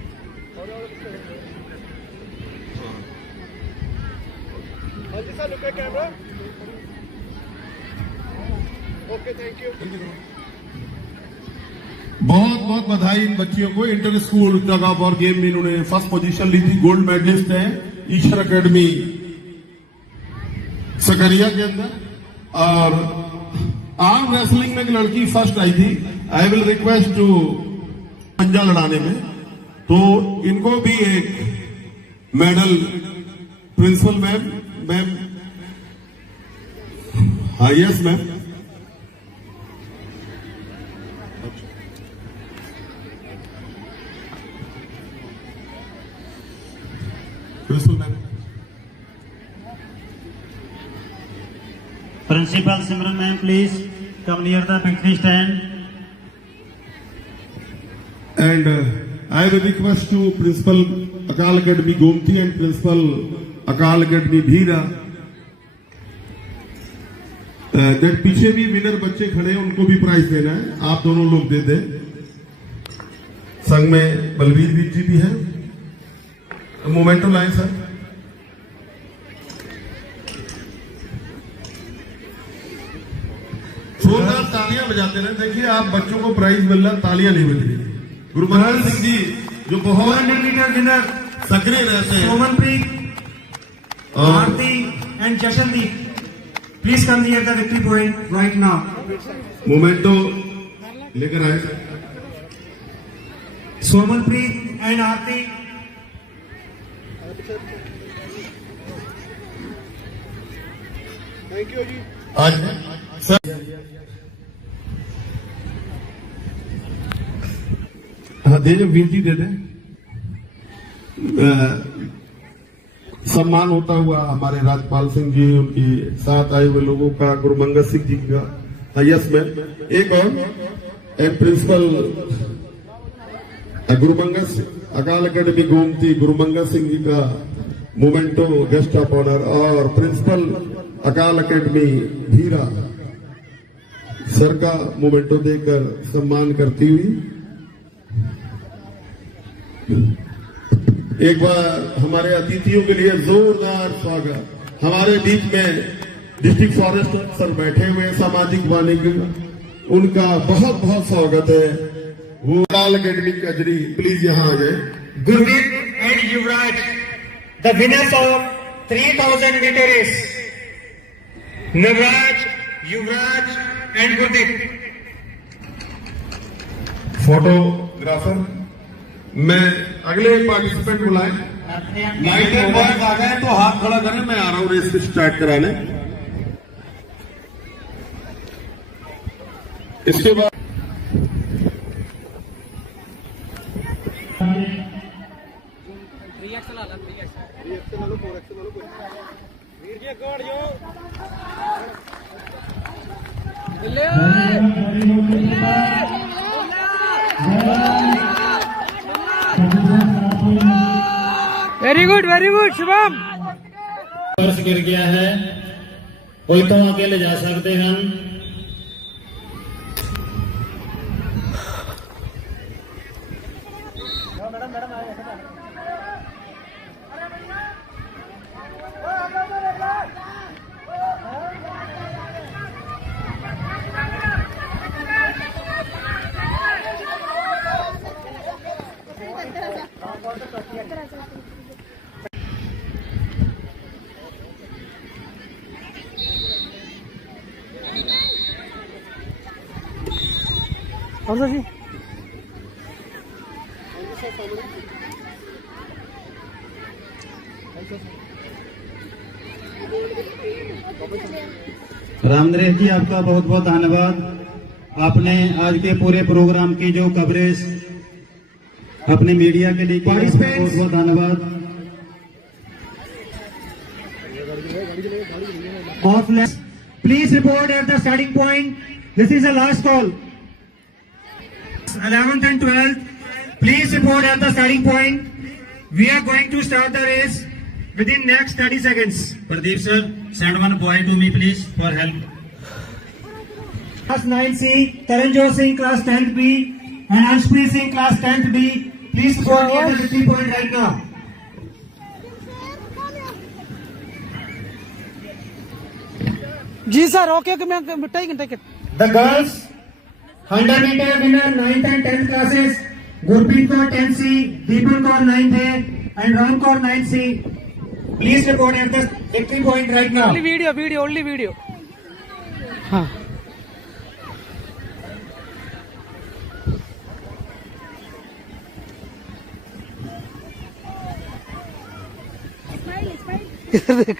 बहुत बहुत बधाई इन बच्चियों को। Inter school tug of war game में इन्होंने फर्स्ट पोजीशन ली थी। गोल्ड मेडलिस्ट है ईश्वर एकेडमी सकरिया के अंदर। और आर्म रेसलिंग में एक लड़की फर्स्ट आई थी। आई विल रिक्वेस्ट टू पंजा लड़ाने में, तो इनको भी एक मेडल प्रिंसिपल मैम हाँ yes ma'am. Principal ma'am. Principal Simran ma'am, please come near the victory stand. And I will request to Principal Akal Academy Gomti and Principal Akal Academy Bhira that पीछे भी विनर बच्चे खड़े हैं, उनको भी प्राइज देना है। आप दोनों लोग दे दें। संघ में बलवीर जी भी है। मोमेंटो लाए सर। जोरदार तालियां बजाते रहे। देखिए आप बच्चों को प्राइज मिल रहा, तालियां नहीं बज रही। गुरबहादुर सिंह जी जो बहुत 100 मीटर विनर सक्रिय रहते हैं। Somanpreet, Aarti and Jashandeep, please come near the victory point right now. Memento लेकर आए सर। सोमनप्रीत एंड आरती, आज सर हाँ दे दो, वीर जी दे दें। सम्मान होता हुआ हमारे राजपाल सिंह जी, उनके साथ आए हुए लोगों का, गुरुमंगल सिंह जी का। हाँ यस मैम। एक और प्रिंसिपल गुरुमंगल अकाल अकेडमी गोमती गुरुमंगल सिंह जी का मोमेंटो गेस्ट ऑफ ऑनर, और प्रिंसिपल अकाल अकेडमी भीरा सर का मोमेंटो देकर सम्मान करती हुई। एक बार हमारे अतिथियों के लिए जोरदार स्वागत। हमारे बीच में डिस्ट्रिक्ट फॉरेस्ट अफसर बैठे हुए सामाजिक वानिकी, उनका बहुत बहुत स्वागत है। वो अकाल अकेडमी कजरी प्लीज यहाँ आ जाए। Gurdeep and Yuvraj, the winners of 3000 meter race. Navraj, Yuvraj and Gurdeep. Photographer मैं अगले पार्टिसिपेंट बुलाए। लाइटर बॉयज आ गए तो हाथ खड़ा करें, मैं आ रहा हूँ रेस स्टार्ट कराने। इसके बाद वेरी गुड शुभम। पर्स गिर गया है, कोई तो अकेले जा सकते हैं। कौन सा जी? रामनरेश जी, आपका बहुत बहुत धन्यवाद। आपने आज के पूरे प्रोग्राम की जो कवरेज अपने मीडिया के लिए की, बहुत बहुत धन्यवाद। Please report at the starting point. This is the last call. 11th and 12th, please report at the starting point. We are going to start the race within next 30 seconds. Pradeep sir, send one boy to me please for help. Class 9C, Taranjot Singh, class 10th B, and Anshpreet Singh, class 10th B. Please report near the victory point right now. Ji sir, okay okay, मैं take it. The girls 100 meter winner 9th and 10th classes, Gurpreet Kaur 10C, Deepan Kaur 9th A, and Ram Kaur 9C. Please report at the victory point right now. only video. हाँ. इधर देख.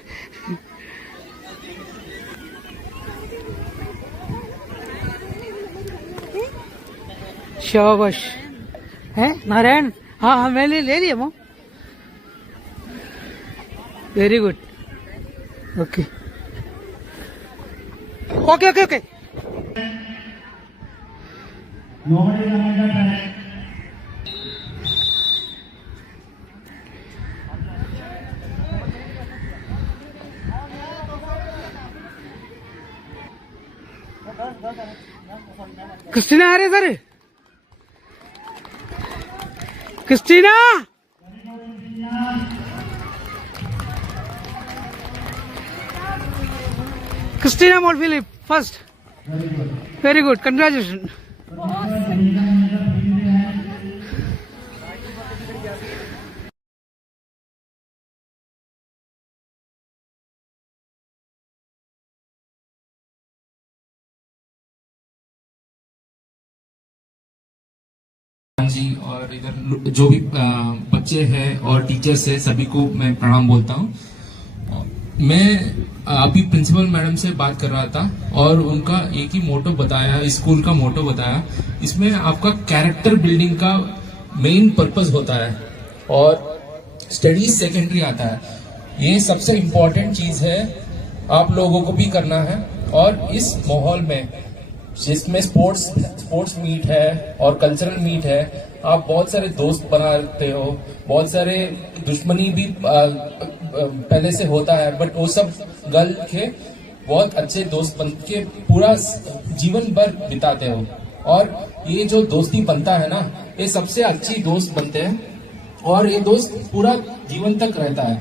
शाबाश है नारायण. हाँ हाँ, मैं ले लिया वो. Very good. Okay okay okay okay. Nobody is on the track. Christina आ रही है sir. Christina. Christina Mol Philip first. Very good, congratulation. जी, और इधर जो भी बच्चे हैं और टीचर्स हैं सभी को मैं प्रणाम बोलता हूँ. मैं अभी प्रिंसिपल मैडम से बात कर रहा था और उनका एक ही मोटो बताया, स्कूल का मोटो बताया. इसमें आपका कैरेक्टर बिल्डिंग का मेन पर्पस होता है और स्टडीज सेकेंडरी आता है. ये सबसे इम्पोर्टेंट चीज है, आप लोगों को भी करना है. और इस माहौल में जिसमें स्पोर्ट्स मीट है और कल्चरल मीट है, आप बहुत सारे दोस्त बनाते हो. बहुत सारे दुश्मनी भी पहले से होता है, बट वो सब गल के बहुत अच्छे दोस्त बन के पूरा जीवन भर बिताते हो. और ये जो दोस्ती बनता है ना, ये सबसे अच्छी दोस्त बनते हैं और ये दोस्त पूरा जीवन तक रहता है.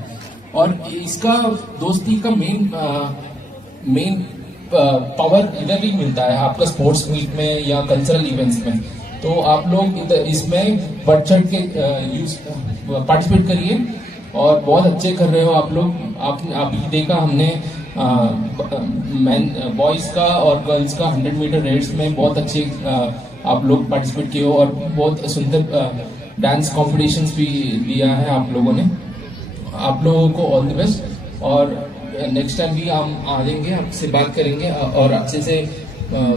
और इसका दोस्ती का मेन पावर इधर ही मिलता है, आपका स्पोर्ट्स मीट में या कल्चरल इवेंट्स में. तो आप लोग इसमें बढ़ चढ़ के पार्टिसिपेट करिए और बहुत अच्छे कर रहे हो आप लोग. अभी देखा हमने बॉयज का और गर्ल्स का 100 मीटर रेस में बहुत अच्छे आप लोग पार्टिसिपेट किए हो और बहुत सुंदर डांस कॉम्पिटिशन्स भी लिया है आप लोगों ने. आप लोगों को ऑल द बेस्ट. और नेक्स्ट टाइम भी हम आ जाएंगे, आपसे बात करेंगे और अच्छे से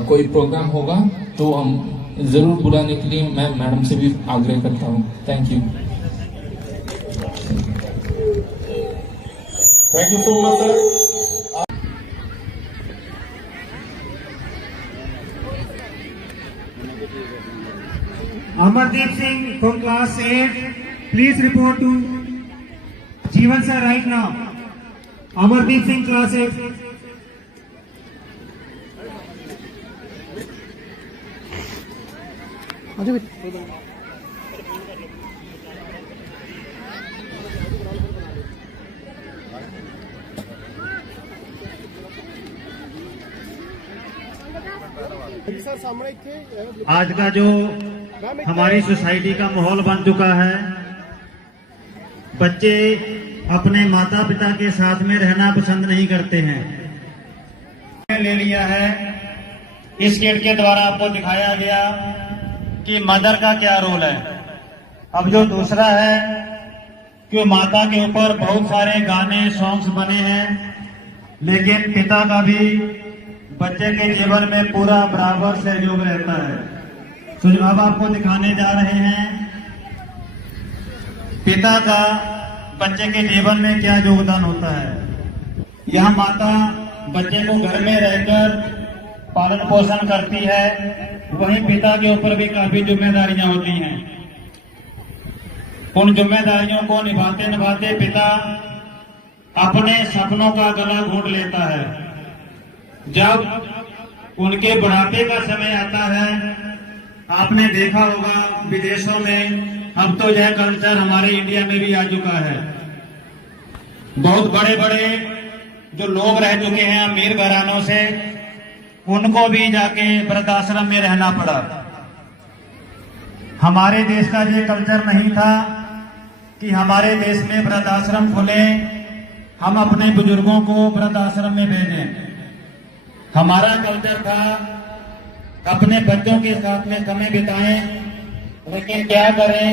कोई प्रोग्राम होगा तो हम जरूर बुलाने के लिए मैं मैडम से भी आग्रह करता हूँ. Thank you. Thank you so much sir. Amardeep Singh from class 8, please report to Jeevan sir right now. Amardeep Singh class 8. आज का जो हमारी सोसाइटी का माहौल बन चुका है, बच्चे अपने माता पिता के साथ में रहना पसंद नहीं करते हैं. ले लिया है. इस किट के द्वारा आपको दिखाया गया कि मदर का क्या रोल है. अब जो दूसरा है कि माता के ऊपर बहुत सारे गाने सॉन्ग्स बने हैं, लेकिन पिता का भी बच्चे के जीवन में पूरा बराबर सहयोग रहता है. तो जो अब आपको दिखाने जा रहे हैं, पिता का बच्चे के जीवन में क्या योगदान होता है. यह माता बच्चे को घर में रहकर पालन पोषण करती है, वहीं पिता के ऊपर भी काफी जिम्मेदारियां होती हैं. उन जिम्मेदारियों को निभाते निभाते पिता अपने सपनों का गला घोट लेता है. जब उनके बुढ़ापे का समय आता है, आपने देखा होगा विदेशों में अब तो यह कल्चर हमारे इंडिया में भी आ चुका है। बहुत बड़े बड़े जो लोग रह चुके हैं अमीर घरानों से, उनको भी जाके वृद्धाश्रम में रहना पड़ा। हमारे देश का ये कल्चर नहीं था कि हमारे देश में वृद्धाश्रम खुले, हम अपने बुजुर्गों को वृद्धाश्रम में भेजें। हमारा कल्चर था अपने बच्चों के साथ में समय बिताएं, लेकिन क्या करें,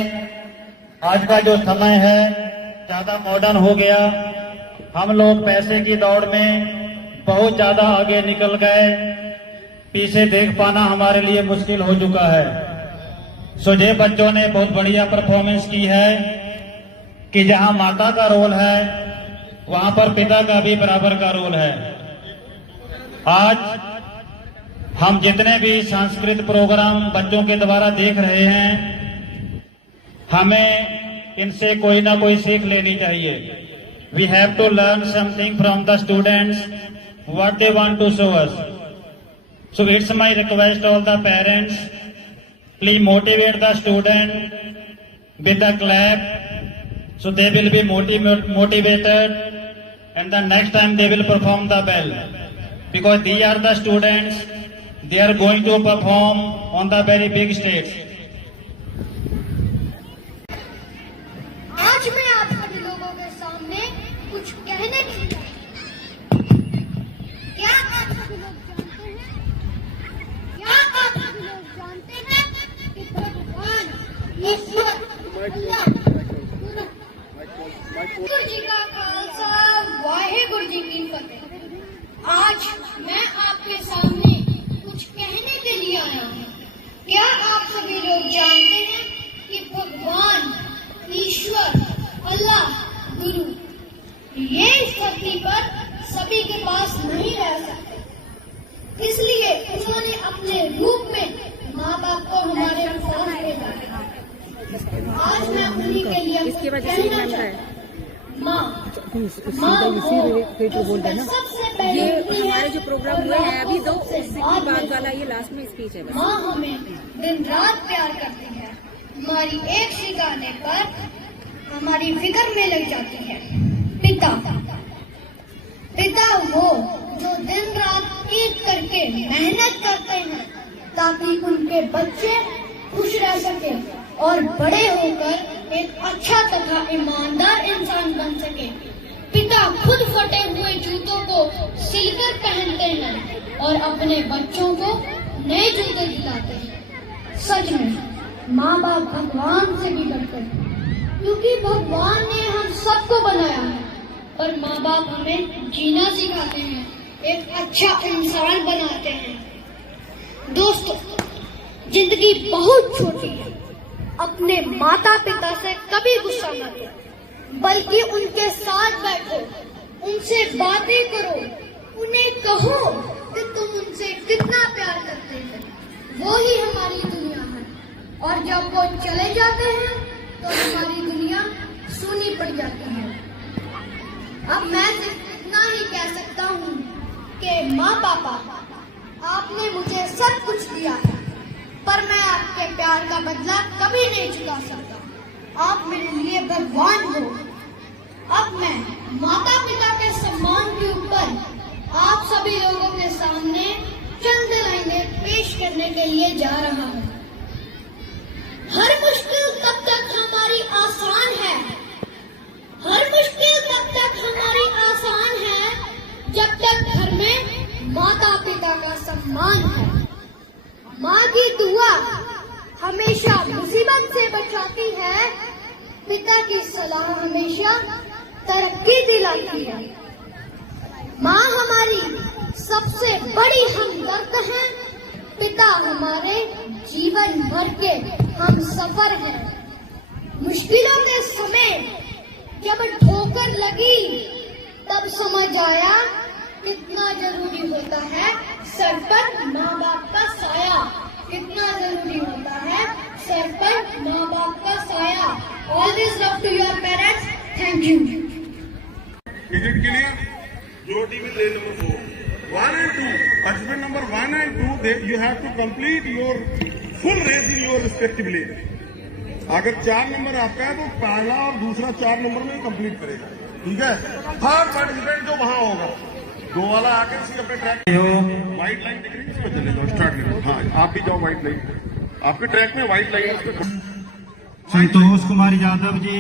आज का जो समय है ज्यादा मॉडर्न हो गया। हम लोग पैसे की दौड़ में बहुत ज्यादा आगे निकल गए, पीछे देख पाना हमारे लिए मुश्किल हो चुका है। ये बच्चों ने बहुत बढ़िया परफॉर्मेंस की है कि जहां माता का रोल है वहां पर पिता का भी बराबर का रोल है। आज हम जितने भी सांस्कृतिक प्रोग्राम बच्चों के द्वारा देख रहे हैं, हमें इनसे कोई ना कोई सीख लेनी चाहिए। We have to learn something from the students what they want to show us. So it's my request all the parents, please motivate the student with the clap, so they will be motivated, and the next time they will perform the bell, because these are the students, they are going to perform on the very big stage. आज मैं आप सभी लोगों के सामने कुछ कहने की, क्या आप सभी लोग जानते हैं कि भगवान ईश्वर वाहिगुरु जी का खालसा वाहिगुरु जी की फतेह। आज मैं आपके सामने कुछ कहने के लिए आया हूँ। क्या आप सभी लोग जानते हैं कि भगवान ईश्वर अल्लाह गुरु ये इस धरती पर सभी के पास नहीं रह सकते, इसलिए उन्होंने अपने रूप में माँ बाप को हमारे पास भेजा है। आज मैं उन्हीं के लिए कहना चाहता हूँ, ये हमारे जो प्रोग्राम हुए हैं अभी दो बाद वाला ये लास्ट में स्पीच है। माँ हमें दिन रात प्यार करती है, हमारी एक शिकाने पर हमारी फिक्र में लग जाती है। पिता वो जो दिन रात एक करके मेहनत करते हैं ताकि उनके बच्चे खुश रह सके और बड़े होकर एक अच्छा तथा ईमानदार इंसान बन सके। पिता खुद फटे हुए जूतों को सिलकर पहनते हैं और अपने बच्चों को नए जूते दिलाते हैं। सच में माँ बाप भगवान से भी डरते हैं, क्योंकि भगवान ने हम सबको बनाया है, और माँ बाप हमें जीना सिखाते हैं, एक अच्छा इंसान बनाते हैं। दोस्तों, जिंदगी बहुत छोटी है, अपने माता पिता से कभी गुस्सा न करो, बल्कि उनके साथ बैठो, उनसे बातें करो, उन्हें कहो कि तुम उनसे कितना प्यार करते हो। वो ही हमारी दुनिया है, और जब वो चले जाते हैं तो हमारी दुनिया सूनी पड़ जाती है। अब मैं सिर्फ इतना ही कह सकता हूँ कि माँ पापा, आपने मुझे सब कुछ दिया है, पर मैं आपके प्यार का बदला कभी नहीं चुका सकता। आप मेरे लिए भगवान हो। अब मैं माता पिता के सम्मान के ऊपर आप सभी लोगों के सामने चंद लाइनें पेश करने के लिए जा रहा हूँ। हर मुश्किल तब तक हमारी आसान है, हर मुश्किल तब तक हमारी आसान है, जब तक घर में माता पिता का सम्मान है। माँ की दुआ हमेशा मुसीबत से बचाती है, पिता की सलाह हमेशा तरक्की दिलाती है। माँ हमारी सबसे बड़ी हमदर्द है, पिता हमारे जीवन भर के हम सफर हैं। मुश्किलों के समय जब ठोकर लगी, तब समझ आया कितना जरूरी होता है सर पर माँ बाप का साया, कितना जरूरी होता है सर पर माँ बाप का साया। Always love to your parents. Thank you. Is it clear? Your team is lane number 4. 1 and 2. Participant number 1 and 2, you have to complete your full race in your respective lane. अगर 4 नंबर आपका है तो पहला और दूसरा 4 नंबर में ही कंप्लीट करेगा, ठीक है। थर्ड पार्टिसिपेंट जो वहां होगा 2 वाला आकर इसी अपने ट्रैक व्हाइट लाइन दिख रही है, इस पर चले जाओ, स्टार्ट करो। हाँ, आप भी जाओ व्हाइट लाइन, आपके ट्रैक में व्हाइट लाइन है, उस पर Santosh Kumar Yadav ji,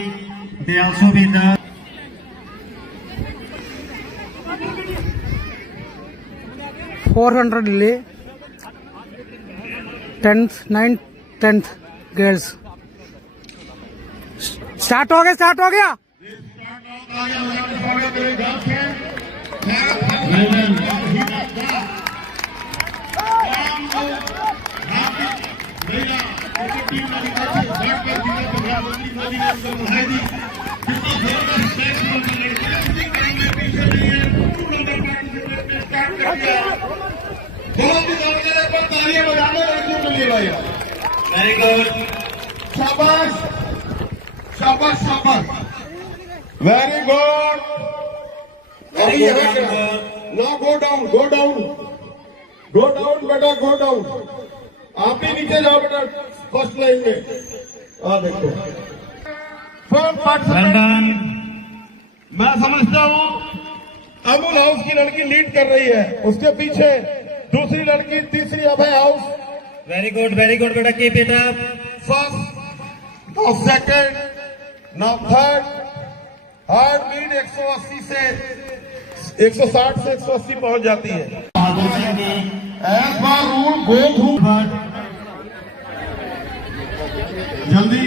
they also be the 400 ले 10th 9th 10th girls. Start हो गया। तालियां बजाने लड़कियों के लिए भैया, वेरी गुड, शाबाश शाबाश शाबाश, very good. No go down बेटा, गो डाउन। आप ही नीचे जाओ बेटा, फर्स्ट लाइन में। देखो मैं समझता हूँ अमूल हाउस की लड़की लीड कर रही है, उसके पीछे दूसरी लड़की, तीसरी अभय हाउस। वेरी गुड बेटा, keep it up. First, now second, now third. Heart beat 180 से 160 से 180 पहुंच जाती है। As per rule go through, जल्दी।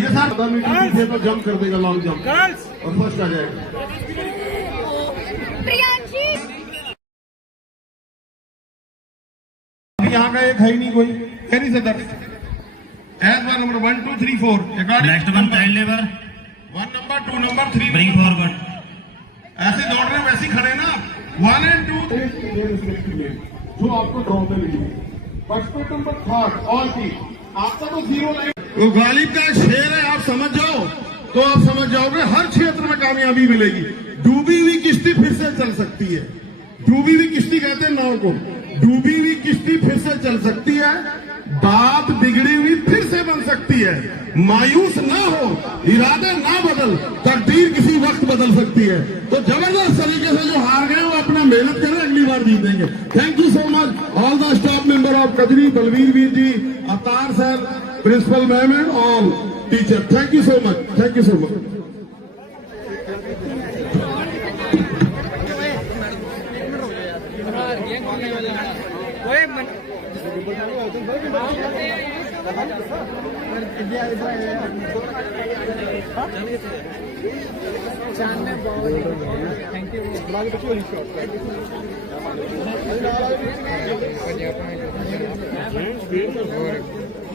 ये साथ 10 मीटर पीछे तो जंप कर देगा, लॉन्ग जंप, और फर्स्ट आ जाएगा। यहाँ का एक है ही नहीं कोई, कैरी से दर्ज। एज बार number 1 2 3 4 next one child labour, 1 number 2 number 3 bring forward. ऐसे दौड़ रहे वैसे ही खड़े ना, 1 and 2 जो आपको ड्रॉ में मिलेगी। First number third all team, आपका तो 0 लाइन। वो गालिब का शेर है, आप समझ जाओ तो आप समझ जाओगे हर क्षेत्र में कामयाबी मिलेगी। डूबी हुई किश्ती फिर से चल सकती है, डूबी हुई किश्ती कहते हैं नाव को, डूबी हुई किश्ती फिर से चल सकती है, बात बिगड़ी हुई फिर से बन सकती है। मायूस ना हो, इरादे ना बदल, तकदीर किसी वक्त बदल सकती है। तो जबरदस्त तरीके से जो हार गए वो अपना मेहनत करें, अगली बार जीत देंगे। Thank you so much all the staff member of Kajri, Balveer Veer ji, Avtar sir, principal ma'am and all teacher. Thank you so much, thank you so much.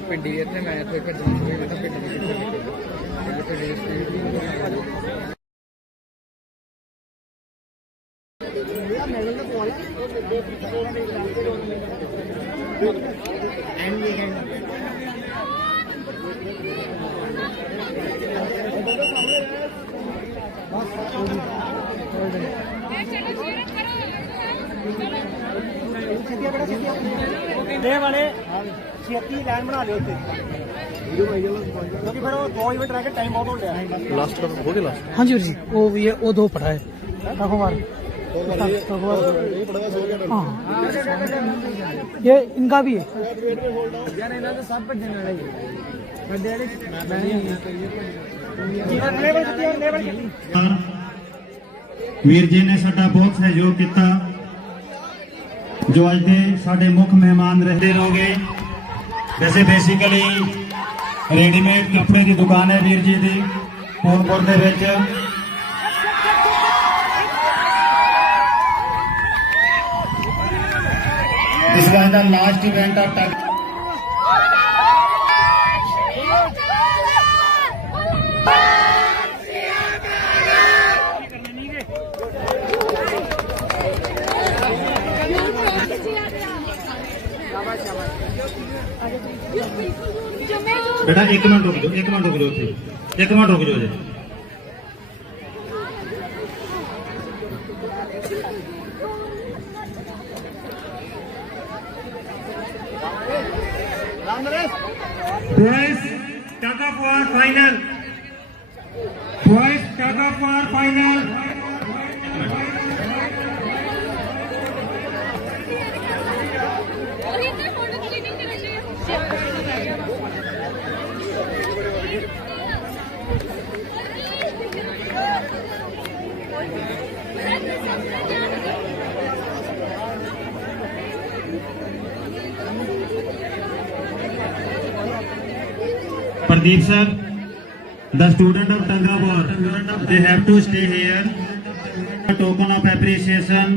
पिंडी इतने मैं तो वाले छेती लाइन बना लियो क्योंकि फिर वो 2 इवेंट रह के टाइम बहुत हो गया। लास्ट हो गया लास्ट। हाँ जी जी, वो 2 पढ़ा है। हाँ, ये इनका भी है। वीर जी ने साडा बहुत सहयोग किया, जो अज के साडे मुख्य मेहमान रहते रहोगे। वैसे बेसिकली रेडीमेड कपड़े की दुकान है वीर जी की पूनपुर दे विच। इस बार का लास्ट इवेंट ऑफ बेटा एक मिनट रुक जाओ, एक मिनट रुक जाओ जी। tug of war final. Boys tug of war final. Pradeep sir, the student of tug of war, they have to stay here. A token of appreciation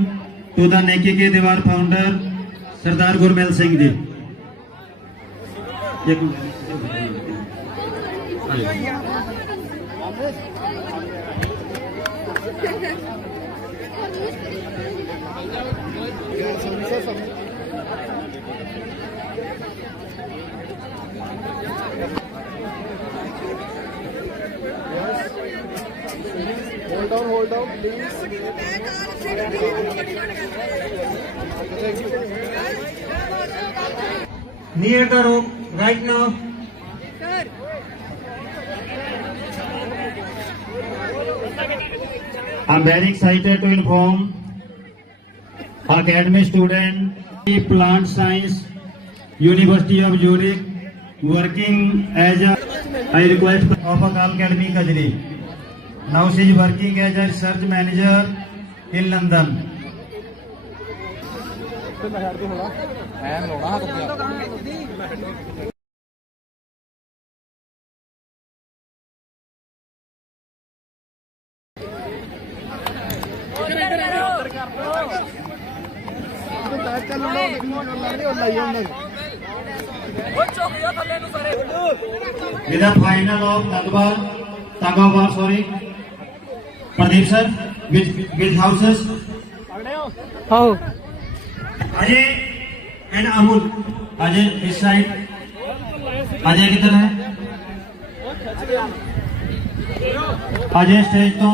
to the Neki Ke Diwar founder, Sardar Gurmel Singh ji. Hold down, please. Near the rope right now. I'm very excited to inform academy student, plant science, University of Zurich, working as a, I request of Akal Academy Kajri. Now she is working as a research manager in London. With the final of tug of war, sorry. Pradeep sir, with houses. Oh. Ajay and Amul. Ajay this side. Ajay किधर है? Ajay स्टेज तो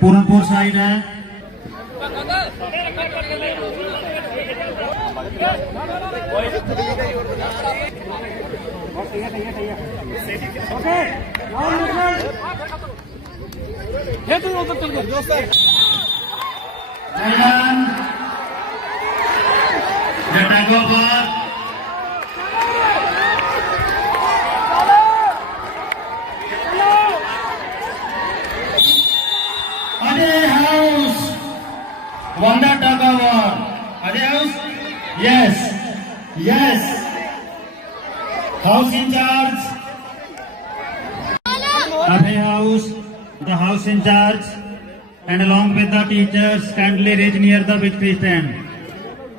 पूरनपुर साइड है. And the tug of war. Ajay House won the tug of war. Ajay House? Yes. Yes. House in charge. Ajay House, the house in charge, and along with the teachers, kindly reach near the victory stand.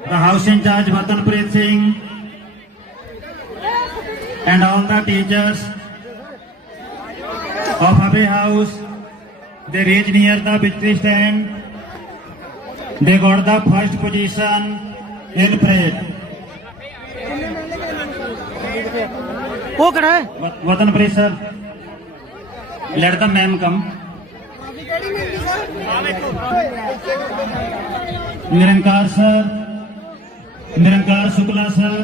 The house in charge, Vatanpreet Singh, and all the teachers of Ajay House, they reach near the victory stand. They got the first position in parade. वो करा है Vatanpreet sir, let the ma'am come. Nirankar sir, Nirankar Shukla sir,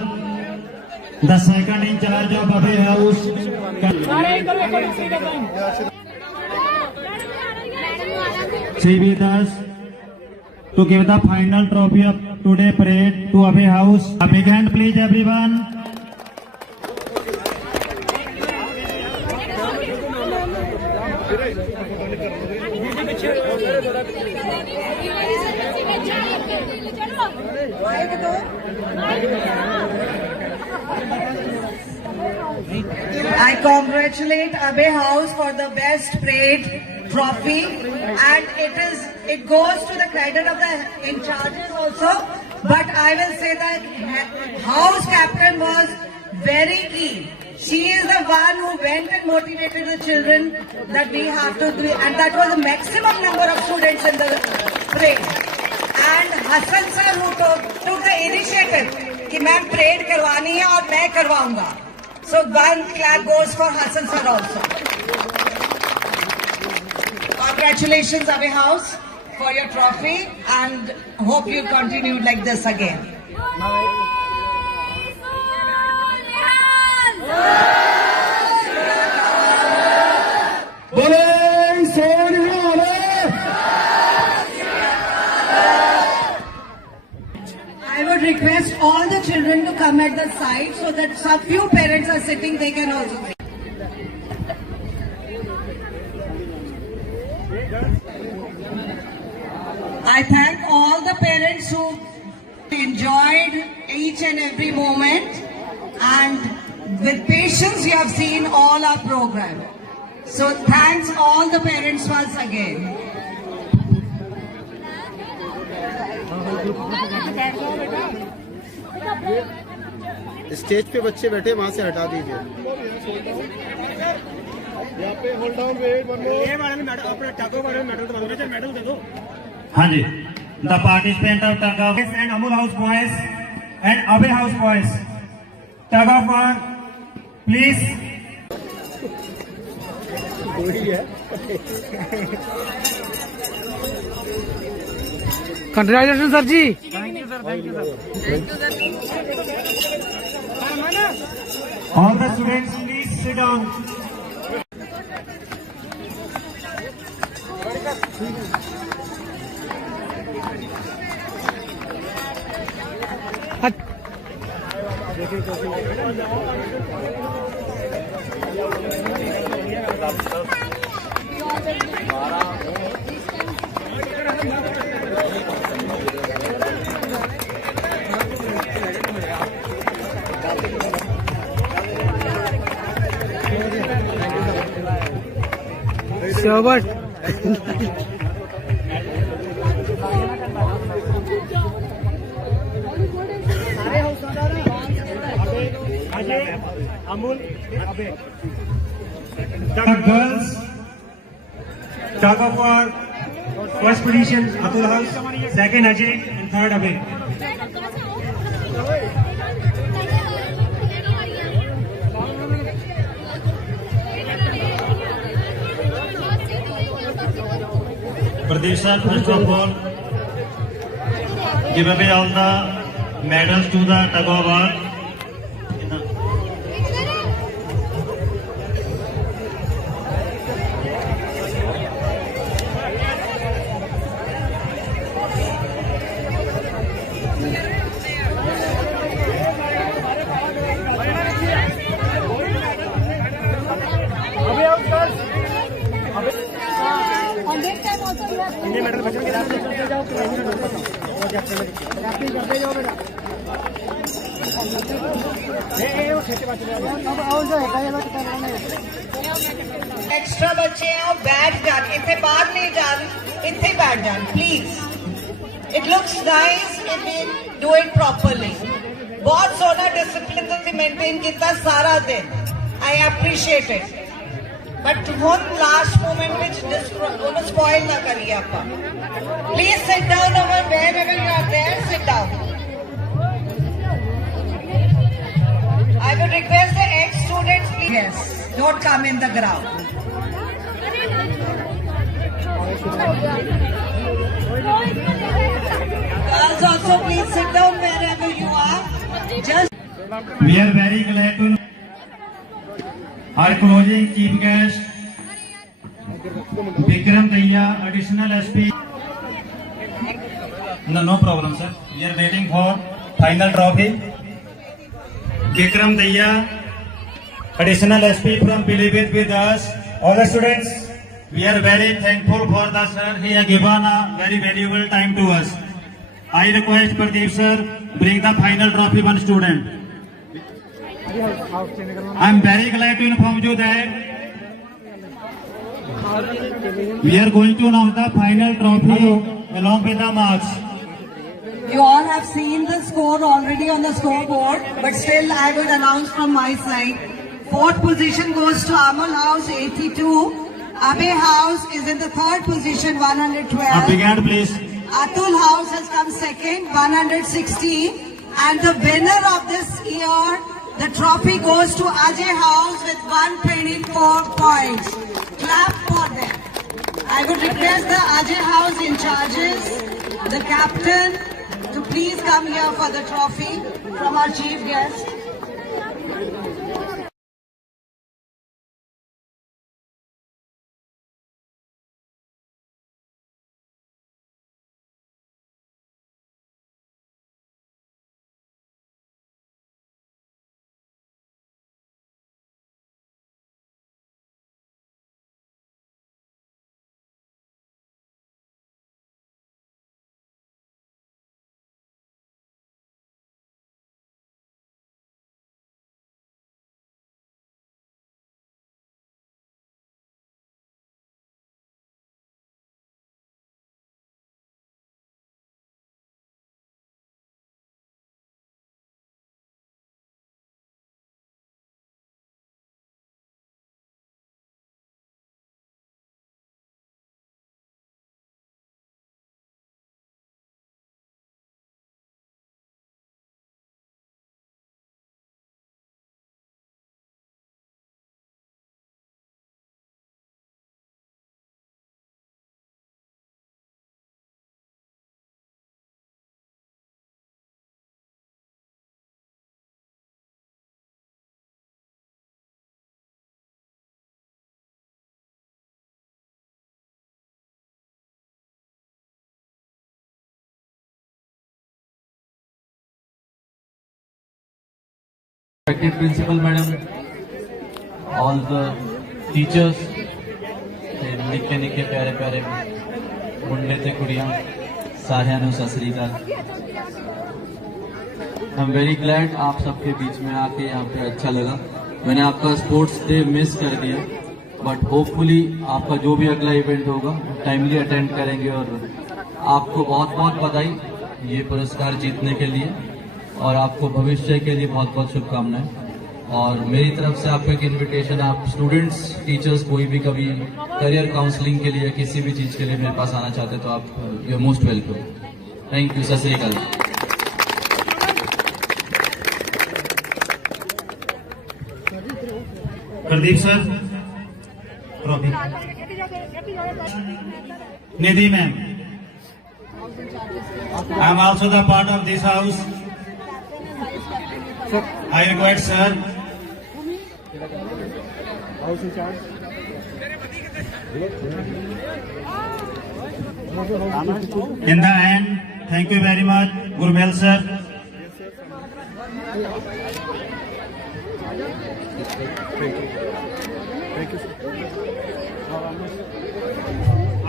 the second in charge of Ajay House. She with us to give the final trophy of today parade to Ajay House. A big hand please everyone. I congratulate Ajay House for the best parade trophy, and it goes to the credit of the in charges also. But I will say that house captain was very key. She is the one who went and motivated the children that we have to do, and that was the maximum number of students in the parade. And Hassan sir who took the initiative कि मैं parade करवानी है और मैं करवाऊंगा. So one clap goes for Hassan sir also. Congratulations Ajay House for your trophy, and hope you continue like this again. come at the side so that some few parents are sitting, they can also see. I thank all the parents who enjoyed each and every moment, and with patience you have seen all our program. So thanks all the parents once again. Stage पे बच्चे बैठे वहां से हटा दीजिए। हाँ जी, the participant of tug of war and Amul House boys and Abe House boys, tug of war, please. Congratulation sir ji. All the students, please sit down. Robert. Girls, tug of war, first position Atul House, second Ajay, and third Abhay. Pradeep sir, first of all, give away all the medals to the tug of war. Extra बच्चे हैं और बैठ जान, इतने बाहर नहीं जान, इतने बैठ जान, please. It looks nice if we do it properly. बहुत सोना डिसिप्लिन तुसी मेंटेन किया सारा दिन. I appreciate it. But one last moment which उन्हें spoil ना करिए आपा. Please sit down over wherever you are there. Sit down. I would request the ex-students, please. Yes, don't come in the ground. Girls also, please sit down wherever you are. Just. We are very glad to our closing chief guest, Vikram Daya, additional SP. No problem, sir. We are waiting for final trophy. Vikram Daya, additional SP from Pilibhit with us. All the students, we are very thankful for the sir. He has given a very valuable time to us. I request Pradeep sir, bring the final trophy one student. I am very glad to inform you that we are going to announce the final trophy along with the marks. You all have seen the score already on the scoreboard, but still I would announce from my side. Fourth position goes to Amul House, 82. Abe House is in the third position, 112. A big hand, please. Atul House has come second, 160. And the winner of this year, the trophy goes to Ajay House with 124 points. Clap for them. I would request the Ajay House in charges, the captain, to please come here for the trophy from our chief guest. Respected principal madam, all the teachers, निक्के निक्के प्यारे प्यारे मुंडे ते कुड़ियां सारियां नूं सत श्री अकाल। आई एम वेरी ग्लैड आप सबके बीच में आके यहाँ पे अच्छा लगा। मैंने आपका स्पोर्ट्स डे मिस कर दिया, बट होपफुली आपका जो भी अगला इवेंट होगा टाइमली अटेंड करेंगे। और आपको बहुत बहुत बधाई ये पुरस्कार जीतने के लिए, और आपको भविष्य के लिए बहुत बहुत शुभकामनाएं। और मेरी तरफ से आपको एक इनविटेशन, आप स्टूडेंट्स, टीचर्स, कोई भी कभी करियर काउंसलिंग के लिए किसी भी चीज के लिए मेरे पास आना चाहते तो आप you are most welcome. Thank you, सत श्री अकाल। Pradeep sir, Nidhi ma'am, I am also the part of this house. I request sir. In the end, thank you very much, Gurmel sir. Thank you sir.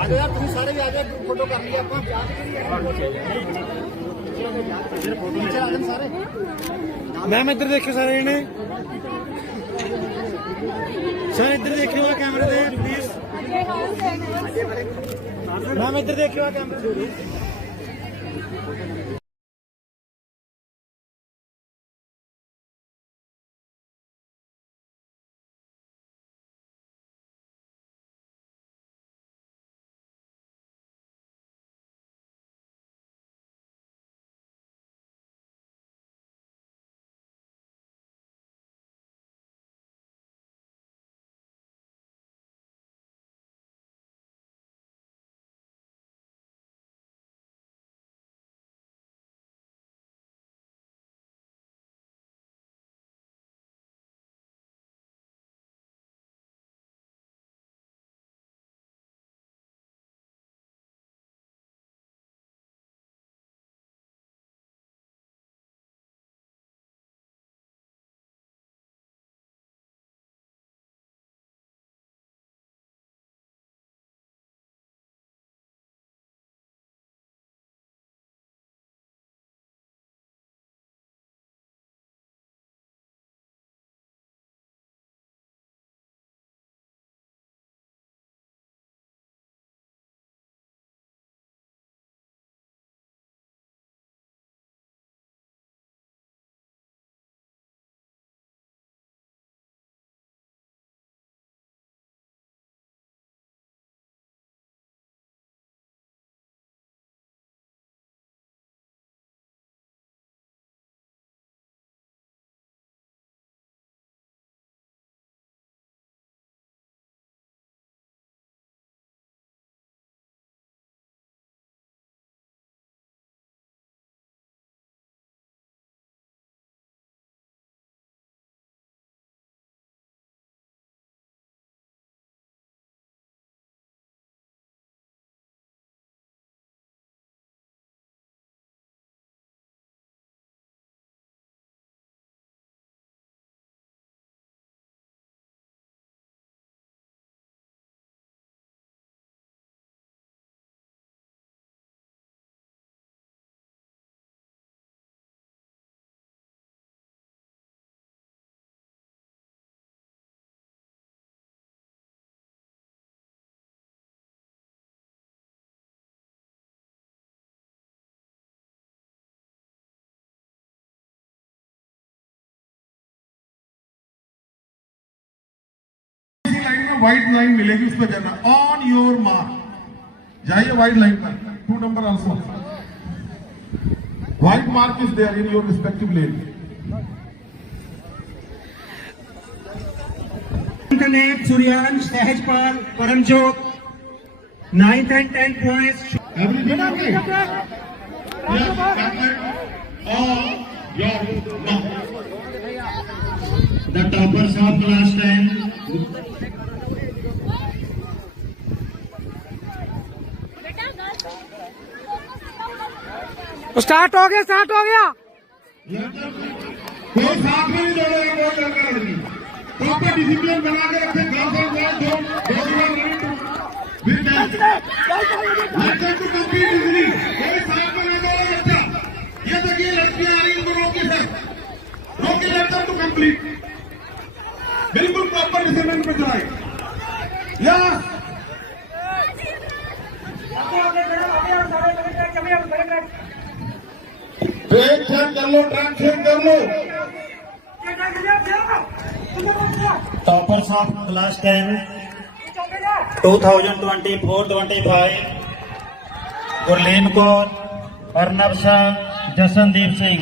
आज यार तुम सारे भी आगे फोटो कर लिया मैम, इधर देखियो सारे इन्हें सर, इधर देखियो कैमरे दे प्लीज मैम, इधर देखियो कैमरे। व्हाइट लाइन मिलेगी, उस पर जाना। ऑन योर मार्क, जाइए व्हाइट लाइन पर। 2 number also white mark is there in your respective lane. Suryansh, Sahajpal, Paramjot, 9th and 10th points. Everything okay? On your mark. The toppers of class 10. Start हो गया। कोई साथ में नहीं दौड़ेगा, कोई लड़का लड़की प्रॉपर डिसिप्लिन बना के रखे। Girls and boys to complete easily, कोई साथ में नहीं दौड़े बच्चा। ये देखिए लड़कियां आ रही, इनको रोकी सर, रोकी लेटर टू कंप्लीट, बिल्कुल प्रॉपर डिसिप्लिन पे चलाए। यस ट्रैक चेक कर लो, ट्रैक चेक कर लो। Toppers of class 10 2024-25 Gurleen Kaur, Arnab Shah, Jasandeep Singh.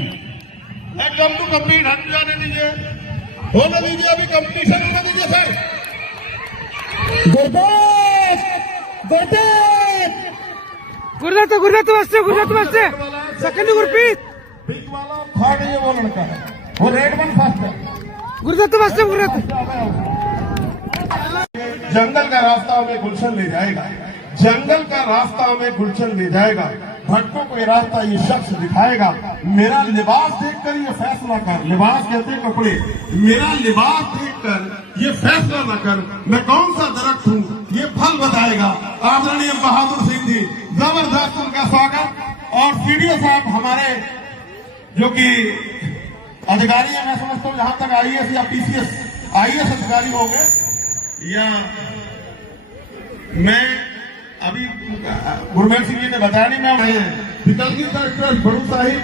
एकदम टू कंप्लीट, हट जाने दीजिए, होने दीजिए, अभी कंपटीशन होने दीजिए सर। गुरदात बसते सेकंड गुरप्रीत पिंक वाला थर्ड है, वो लड़का है, वो रेड वन फर्स्ट है। गुरदात जंगल का रास्ता हमें गुलशन ले जाएगा, जंगल का रास्ता हमें गुलशन ले जाएगा, भटकों को ये रास्ता ये शख्स दिखाएगा। मेरा लिबास देखकर ये फैसला कर, लिबास कहते हैं कपड़े, मेरा लिबास देखकर ये फैसला न कर मैं कौन सा दरख्त हूँ, ये फल बताएगा। आदरणीय बहादुर सिंह जी, जबरदस्त उनका स्वागत। और सीडीओ साहब हमारे जो कि अधिकारी है, मैं समझता हूँ जहां तक आईएएस या पीसीएस आईएएस अधिकारी हो गए, या मैं अभी गुरमेल सिंह जी ने बताया नहीं, मैं पितलगी कलेक्टर बड़ू साहिब,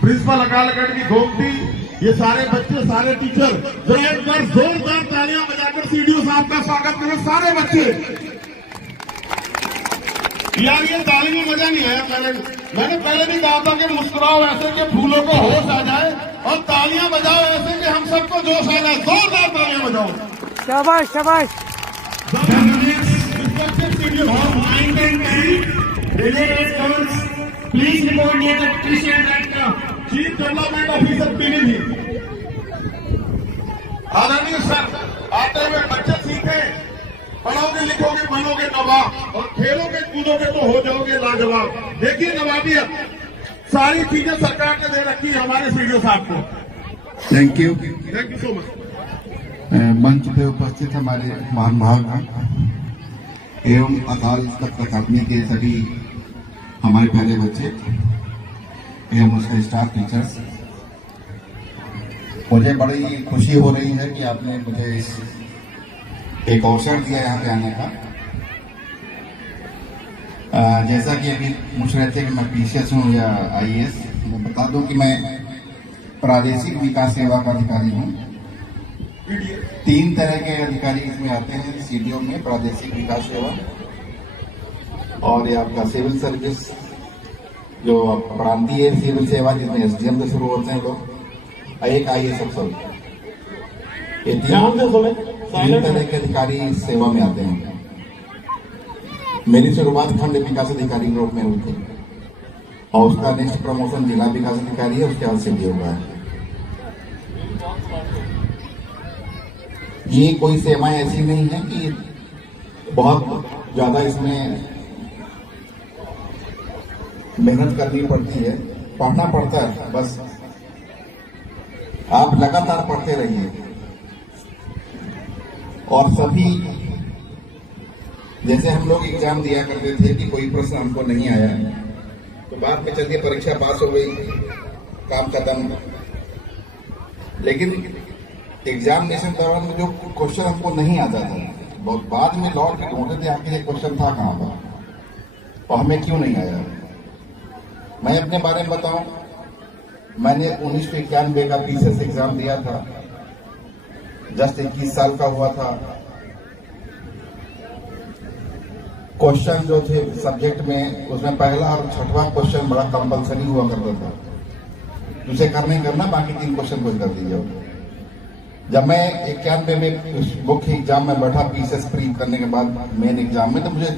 प्रिंसिपल अकाल अकेडमी गोमती, ये सारे बच्चे, सारे टीचर, जरा एक बार जोरदार तालियां बजाकर सीडीओ साहब का स्वागत करें। सारे बच्चे यार, ये ताली में मजा नहीं आया। मैंने पहले भी कहा था कि मुस्कुराओ ऐसे कि फूलों को होश आ जाए, और तालियां बजाओ ऐसे कि हम सबको जोश आ जाए। जोरदार तालियां बजाओ। शाबाश शाबाश। Please report near the Christian right now. Chief development officer Pilibhit. आदरणीय सर, आते हुए बच्चे सीखे, पढ़ोगे लिखोगे बनोगे नवाब, और खेलोगे कूदोगे तो हो जाओगे लाजवाब। देखिए नवाबियत, सारी चीजें सरकार ने दे रखी है हमारे सीडीओ साहब को। Thank you so much. मंच पे उपस्थित हमारे महानुभाव एवं अकाल तक अकादमी के सभी हमारे प्यारे बच्चे एवं उसके स्टाफ टीचर्स, मुझे बड़ी खुशी हो रही है कि आपने मुझे एक अवसर दिया यहाँ पे आने का। जैसा कि अभी पूछ रहे थे कि मैं पीसीएस हूँ या आईएएस, मैं बता दूं कि मैं प्रादेशिक विकास सेवा का अधिकारी हूँ। 3 तरह के अधिकारी इसमें आते हैं सीडीओ में, प्रादेशिक विकास सेवा, और ये आपका सिविल सर्विस जो प्रांतीय सिविल सेवा जिसमें एसडीएम से शुरू होते हैं लोग, एक आईएएस अफसर। ये 3 तरह के अधिकारी इस सेवा में आते हैं। मेरी शुरुआत खंड विकास अधिकारी ग्रुप में हुई थी, और उसका नेक्स्ट प्रमोशन जिला विकास अधिकारी है, उसके बाद सीडीओ का है। ये कोई सेवाएं ऐसी नहीं है कि बहुत ज्यादा इसमें मेहनत करनी पड़ती है, पढ़ना पड़ता है, बस आप लगातार पढ़ते रहिए। और सभी, जैसे हम लोग एग्जाम दिया करते थे कि कोई प्रश्न हमको नहीं आया तो बाद में चलिए परीक्षा पास हो गई, काम खत्म। लेकिन एग्जामिनेशन दौरान में जो क्वेश्चन हमको नहीं आता था, बहुत बाद में लौट के ढूंढते थे आखिर ये क्वेश्चन था कहाँ पर और हमें क्यों नहीं आया। मैं अपने बारे में बताऊं, मैंने 1991 का पीसीएस एग्जाम दिया था, जस्ट 21 साल का हुआ था। क्वेश्चन जो थे सब्जेक्ट में, उसमें पहला और 6वां क्वेश्चन बड़ा कंपलसरी हुआ करता था, उसे करना ही करना, बाकी 3 क्वेश्चन कुछ कर दीजिए। जब मैं 91 में मुख्य एग्जाम में बैठा पीसीएस प्री करने के बाद मेन एग्जाम में, तो मुझे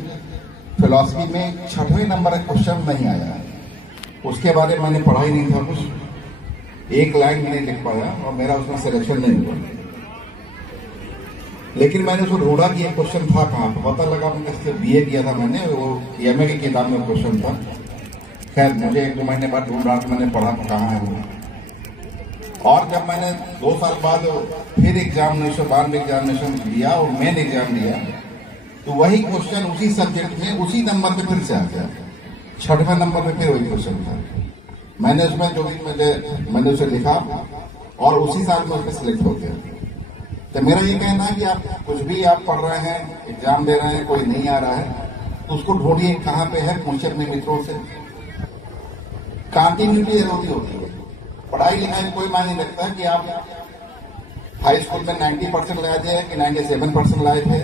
फिलॉसफी में 6वें नंबर का क्वेश्चन नहीं आया। उसके बारे में मैंने पढ़ा ही नहीं था कुछ, 1 लाइन नहीं लिख पाया और मेरा उसमें सिलेक्शन नहीं हुआ। लेकिन मैंने उसको ढूंढा कि ये क्वेश्चन था कहाँ, पता लगा मैंने बीए किया था मैंने, वो एमए की किताब में क्वेश्चन था। खैर मुझे 1-2 महीने बाद ढूंढ रहा, मैंने पढ़ा कहाँ है वो। और जब मैंने 2 साल बाद फिर एग्जामिनेशन दिया और मेन एग्जाम दिया, तो वही क्वेश्चन उसी सब्जेक्ट में उसी नंबर पे फिर से आ गया, 6वें नंबर पे फिर वही क्वेश्चन था। मैंने उसमें जो भी मैंने उसे लिखा और उसी साल में उसमें सिलेक्ट हो गया। तो मेरा ये कहना है कि आप कुछ भी आप पढ़ रहे हैं, एग्जाम दे रहे हैं, कोई नहीं आ रहा है तो उसको ढूंढिए कहाँ पे है, पूछिए अपने मित्रों से। कंटिन्यूटी जरूरी होती है। पढ़ाई लिखाई में कोई मायने नहीं रखता कि आप हाई स्कूल में 90% लाए थे कि 97% लाए थे,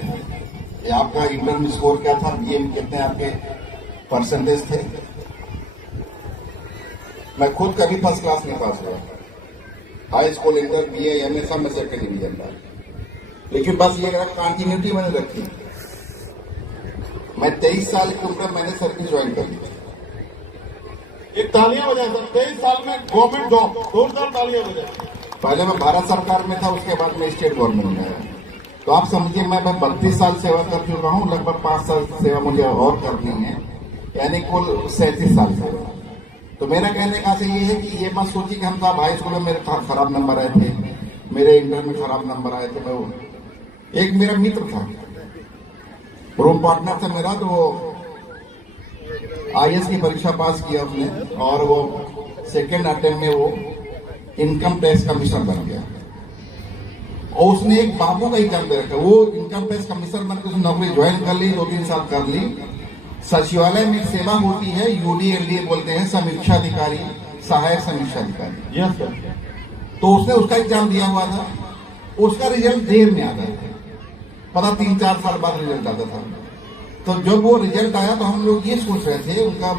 या आपका इंटर में स्कोर क्या था, बीए में कितने आपके परसेंटेज थे। मैं खुद कभी फर्स्ट क्लास नहीं पास हुआ, high school, inter, BA, MA सब में सेकंड डिवीजन था, लेकिन बस ये कंटिन्यूटी मैंने रखी। मैं 23 साल की उम्र मैंने सर्विस ज्वाइन कर ली। एक तालियां बजाए सर, 23 साल में गवर्नमेंट जॉब, जोरदार तालियां बजाए। पहले मैं भारत सरकार में था, उसके बाद मैं स्टेट गवर्नमेंट में आया। तो आप समझिए मैं 32 साल सेवा कर चुका हूँ, लगभग 5 साल सेवा मुझे और करनी है, यानी कुल 37 साल सेवा। तो मेरा कहने का से ये है कि ये मत सोचिए कि हम साहब हाई स्कूल में मेरे खराब नंबर आए थे, मेरे इंटर में खराब नंबर आए थे। मैं एक मेरा मित्र था, रूम पार्टनर था मेरा, तो वो IAS की परीक्षा पास किया उसने और वो सेकेंड अटेम्प्ट में वो इनकम टैक्स कमिश्नर बन गया। और उसने एक बाबू का एग्जाम दे रखा, वो इनकम टैक्स कमिश्नर बनकर उसने नौकरी ज्वाइन कर ली, 2-3 साल कर ली। सचिवालय में एक सेवा होती है, UDLDA बोलते हैं, समीक्षा अधिकारी, सहायक समीक्षा अधिकारी। Yes sir. तो उसने उसका एग्जाम दिया हुआ था, उसका रिजल्ट देर में आता था, पता 3-4 साल बाद रिजल्ट आता था। तो जब वो रिजल्ट आया तो हम लोग ये सोच रहे थे, उनका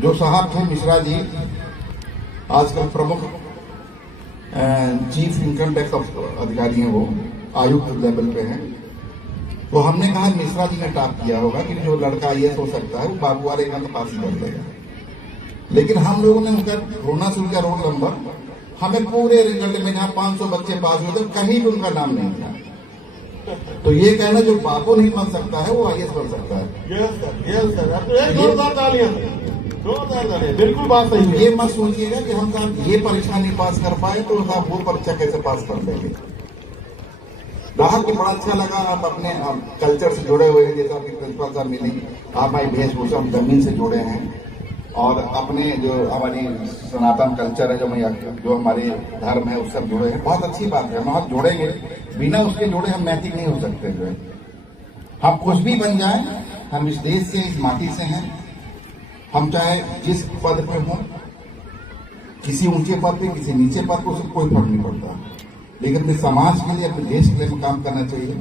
जो साहब थे मिश्रा जी, आजकल प्रमुख चीफ इनकम टैक्स अधिकारी हैं, वो आयुक्त लेवल पे हैं। तो हमने कहा मिश्रा जी ने टॉप किया होगा कि जो लड़का IAS हो सकता है वो बाबू वाले का तो पास ही कर देगा। लेकिन हम लोगों ने उनका ढूंढना शुरू किया रोल नंबर, हमें पूरे रिजल्ट में जहाँ 500 बच्चे पास हुए थे कहीं भी उनका नाम नहीं था। तो ये कहना जो बाबू नहीं बन सकता है वो IAS बन सकता है। Yes sir. जोरदार तालियां, बिल्कुल बात सही है। ये मत सोचिएगा कि हम साहब ये परीक्षा नहीं पास कर पाए तो साहब वो परीक्षा कैसे पास कर लेंगे। ग्राहक को बड़ा अच्छा लगा, आप अपने कल्चर से जुड़े हुए हैं, जैसा आपकी प्रिंसिपल साहब मिली, आप हमारी वेशभूषा हम जमीन से जुड़े हैं और अपने जो हमारी सनातन कल्चर है, जो हमारे धर्म है उससे जुड़े हैं। बहुत अच्छी बात है, हम जुड़ेंगे, बिना उसके जुड़े हम नैतिक नहीं हो सकते। जो है हम कुछ भी बन जाए, हम इस देश से, इस माटी से हैं, हम चाहे जिस पद पे हों, किसी ऊंचे पद पे, किसी नीचे पद पे, उससे कोई फर्क नहीं पड़ता, लेकिन अपने समाज के लिए, अपने देश के लिए काम करना चाहिए।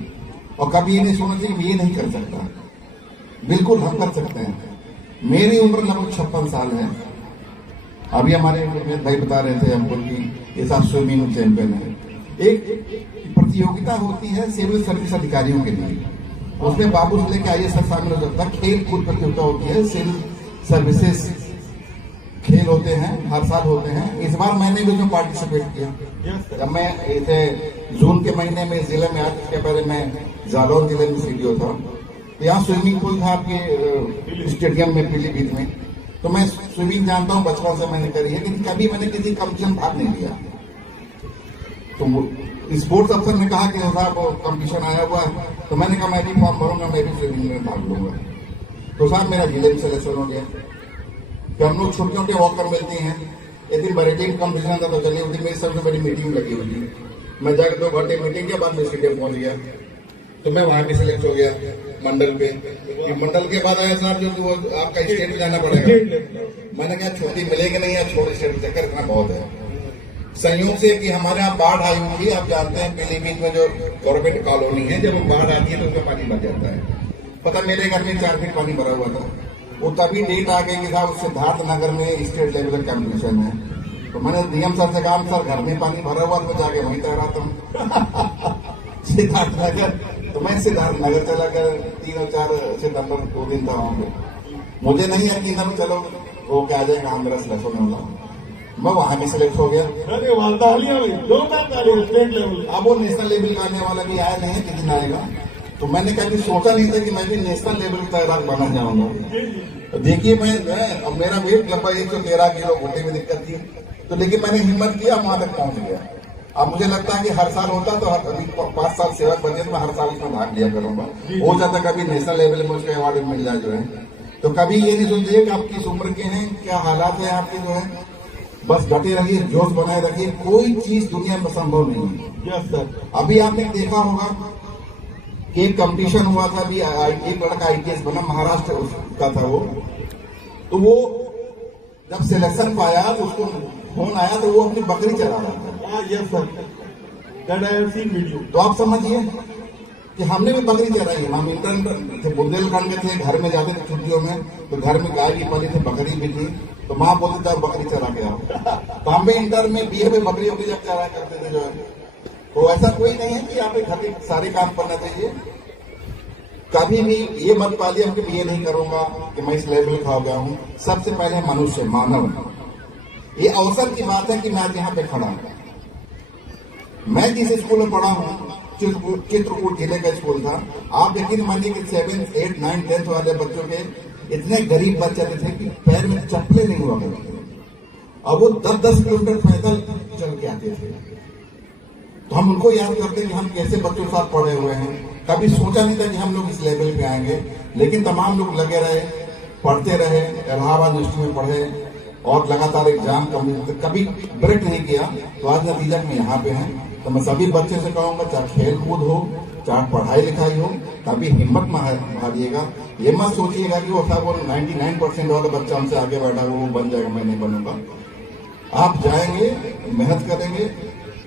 और कभी ये नहीं सोचना चाहिए कि ये नहीं कर सकता, बिल्कुल हम कर सकते हैं। मेरी उम्र लगभग 56 साल है। अभी हमारे भाई बता रहे थे हमको कि ये साथ स्विमिंग चैंपियन है। एक प्रतियोगिता होती है सिविल सर्विस अधिकारियों के लिए, उसमें बाबू से लेकर IAS तक शामिल हो सकता है। खेल कूद प्रतियोगिता होती है, सिविल सर्विसेज खेल होते हैं, हर साल होते हैं। इस बार मैंने भी उसमें पार्टिसिपेट किया। जब मैं इसे जून के महीने में जिले में आया, इसके पहले मैं जालौन जिले में CDO था, यहाँ स्विमिंग पूल था आपके स्टेडियम में पीलीभीत में। तो मैं स्विमिंग जानता हूँ, बचपन से मैंने करी है, लेकिन कभी मैंने किसी कंपटीशन भाग नहीं लिया। तो स्पोर्ट्स अफसर ने कहा कि साहब कंपटीशन आया हुआ है, तो मैंने कहा मैं भी फॉर्म भरूंगा, मैं भी स्विमिंग में भाग लूंगा। तो साहब मेरा जिले में सिलेक्शन हो गया। कि हम लोग छुट्टियों के वॉकर मिलती हैं, एक दिन बरेटिंग कंपटीशन था, तो चलिए उस दिन मेरी सबसे बड़ी मीटिंग लगी हुई थी। मैं जाकर 2 घंटे मीटिंग के बाद मैं स्टेडियम पहुंच गया, तो मैं वहां भी सिलेक्ट हो गया मंडल पे। मंडल के बाद आया साहब जो आपका स्टेट में जाना पड़ेगा। मैंने कहा छुट्टी मिलेगी नहीं, या छोड़ स्टेट चक्कर इतना बहुत है। संयोग से कि हमारे यहाँ बाढ़ आई हुई थी, आप जानते हैं पीलीभीत में जो गवर्नमेंट कॉलोनी है, जब बाढ़ आती है तो उसमें पानी भर जाता है। पता मेरे घर में 4 फीट पानी भरा हुआ था। वो तभी डेट आ गई कि साहब सिद्धार्थ नगर में स्टेट लेवल का कॉम्पिटिशन है। तो मैंने DM सर से कहा सर घर में पानी भरा हुआ, तो जाके वहीं तैराता हूँ सिद्धार्थ नगर। तो मैं सिद्धार्थ नगर चला गया, 3 और 4 सितंबर 2 दिन था वहां पे। मुझे नहीं यकीन था चलो वो क्या आ जाएगा, मेरा सिलेक्शन होने वाला। मैं वहां भी सिलेक्ट हो गया। अब वो नेशनल लेवल का आने वाला भी आया नहीं है, किसी दिन आएगा। तो मैंने कभी सोचा नहीं था कि मैं भी नेशनल लेवल का तैराक बना जाऊंगा। तो देखिए मैं अब मेरा वेट लगभग 113 किलो, घुटने में दिक्कत थी, तो लेकिन मैंने हिम्मत किया, वहां तक पहुंच गया। अब मुझे लगता है कि हर साल होता तो अभी 5 साल सेवक बने तो मैं हर साल इसमें भाग लिया करूंगा। हो जाता कभी नेशनल लेवल में मुझको अवार्ड मिल जाए जो है। तो कभी ये नहीं सोचिए कि आप किस उम्र के हैं, क्या हालात है आपके जो है, बस डटे रहिए, जोश बनाए रखिए, कोई चीज दुनिया में संभव नहीं है। Yes sir. अभी आपने देखा होगा कि एक कंपटीशन हुआ था, अभी एक लड़का ITS बना, महाराष्ट्र का था वो, तो वो जब सिलेक्शन पाया तो उसको फोन आया तो वो अपनी बकरी चला रहा था। Yes sir, that I have seen video. तो आप समझिए कि हमने भी बकरी चराई है। हम इंटर्न थे, बुंदेलखंड में थे, घर में जाते थे छुट्टियों में, तो घर में गाय भी पली थी, बकरी भी थी, तो माँ बोलती था बकरी चरा के आओ। तो हम भी इंटर में BA में बकरियों की जब चरा करते थे जो है। तो ऐसा कोई नहीं है कि यहाँ पे खाली सारे काम करना चाहिए। कभी भी ये मत पालिए कि ये नहीं करूंगा कि मैं इस लेवल का हो गया हूँ। सबसे पहले मनुष्य, मानव। ये अवसर की बात है कि मैं आज यहाँ पे खड़ा हूँ। मैं जिस स्कूल में पढ़ा हूँ, चित्रकूट जिले का स्कूल था। आप यकीन मानिए कि 7, 8, 9, 10 वाले बच्चों के इतने गरीब बच्चे थे कि पैर में चप्पलें नहीं हुआ करती थी, और वो 10-10 किलोमीटर पैदल चल के आते थे। तो हम उनको याद करते हैं कि हम कैसे बच्चों के साथ पढ़े हुए हैं। कभी सोचा नहीं था कि हम लोग इस लेवल पे आएंगे, लेकिन तमाम लोग लगे रहे, पढ़ते रहे, इलाहाबाद यूनिवर्सिटी में पढ़े और लगातार एग्जाम कभी ब्रेक नहीं किया। तो आज नतीजा में यहाँ पे हैं। तो मैं सभी बच्चे से कहूंगा, चाहे खेल कूद हो, चाहे पढ़ाई लिखाई हो, कभी हिम्मत में हारिएगा। ये मत सोचिएगा कि वो था वो 99% वाला बच्चा हमसे आगे बैठा वो बन जाएगा, मैं नहीं बनूंगा। आप जाएंगे, मेहनत करेंगे,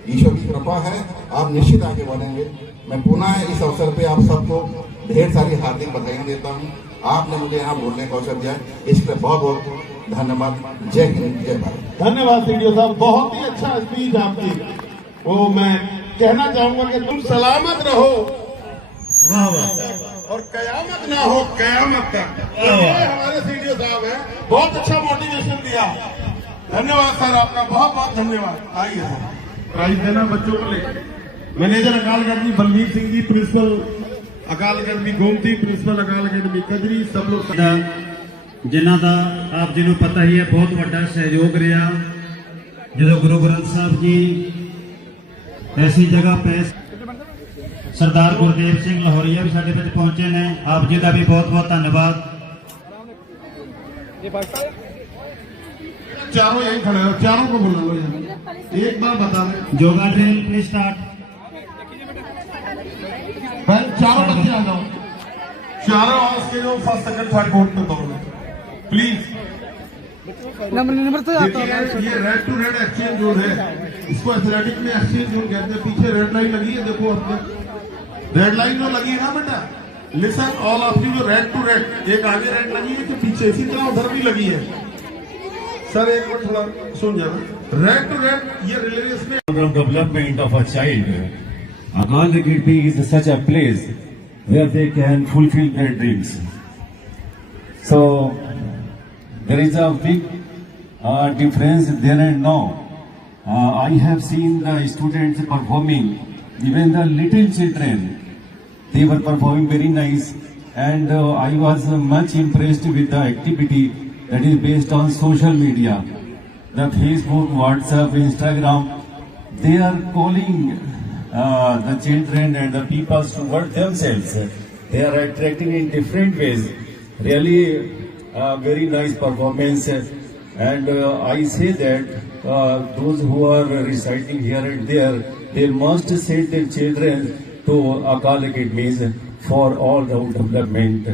ईश्वर की कृपा है, आप निश्चित आगे बढ़ेंगे। मैं पुनः इस अवसर पे आप सबको ढेर सारी हार्दिक बधाई देता हूँ। आपने मुझे यहाँ बोलने का अवसर दिया, इसके लिए बहुत बहुत धन्यवाद। जय हिंद, जय भारत। धन्यवाद सीडीओ साहब, बहुत ही अच्छा स्पीच आपकी। वो मैं कहना चाहूंगा कि तुम सलामत रहो, वाह वाह, और कयामत ना हो कयामत तक। ये हमारे सीडीओ साहब हैं, बहुत अच्छा मोटिवेशन दिया। धन्यवाद सर, आपका बहुत बहुत धन्यवाद। आइए सर, प्राइज देना बच्चों को ले। मैनेजर अकाल अकेडमी बलवीर सिंह जी, प्रिंसिपल अकाल अकेडमी गोमती, प्रिंसिपल अकाल अकेडमी कजरी, सब लोग जिन्हों का आप जी पता ही है बहुत बड़ा सहयोग रहा। जो गुरु ग्रंथ साहब जी ऐसी जगह पे सरदार गुरदेव सिंह लाहौरिया भी साढ़े विच पहुंचे ने, आप जी का भी बहुत बहुत धन्यवाद। चारों यही खड़े हो, चारों को बुला लो यार, एक बार बता दें। Yoga drill please start. चारों बच्चे आ जाओ, चारों हाउस के जो फर्स्ट सेकंड थर्ड फोर्थ में दौड़ प्लीज। नंबर तो आता है। ये red to red exchange zone है, इसको एथलेटिक में एक्सचेंज जोन कहते हैं। पीछे रेड लाइन लगी है, देखो अपने रेड लाइन जो लगी है ना बेटा, लिसन ऑल ऑफ यू, जो रेड टू रेड, एक आगे रेड लगी है तो पीछे, इसी तरह उधर भी लगी है। सर एक मिनट थोड़ा सुन जाना, रेड टू रेड ये रिले रेस में development of a child. Akal Academy is such a place where they can fulfill their dreams. So there is a big difference there and now. I have seen the students performing, even the little children, they were performing very nice, and I was much impressed with the activity that is based on social media. The Facebook, WhatsApp, Instagram, they are calling the children and the people toward themselves. They are attracting in different ways. Really very nice performance. And I say that those who are reciting here and there, they must send their children to Akal Academies for all round development.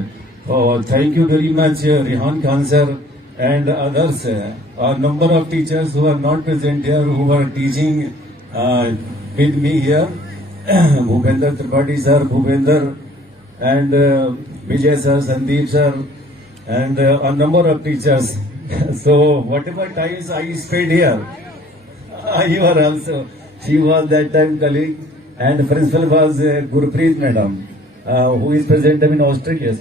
Thank you very much, Rehan Khan sir and others. A number of teachers who are not present here, who are teaching with me here. Bhupender Tripathi sir, Bhupender, and Vijay sir, Sandeep sir, and a number of teachers. So whatever times I spent here, you are also, she was that time colleague, and principal was Gurpreet madam, who is present in Australia.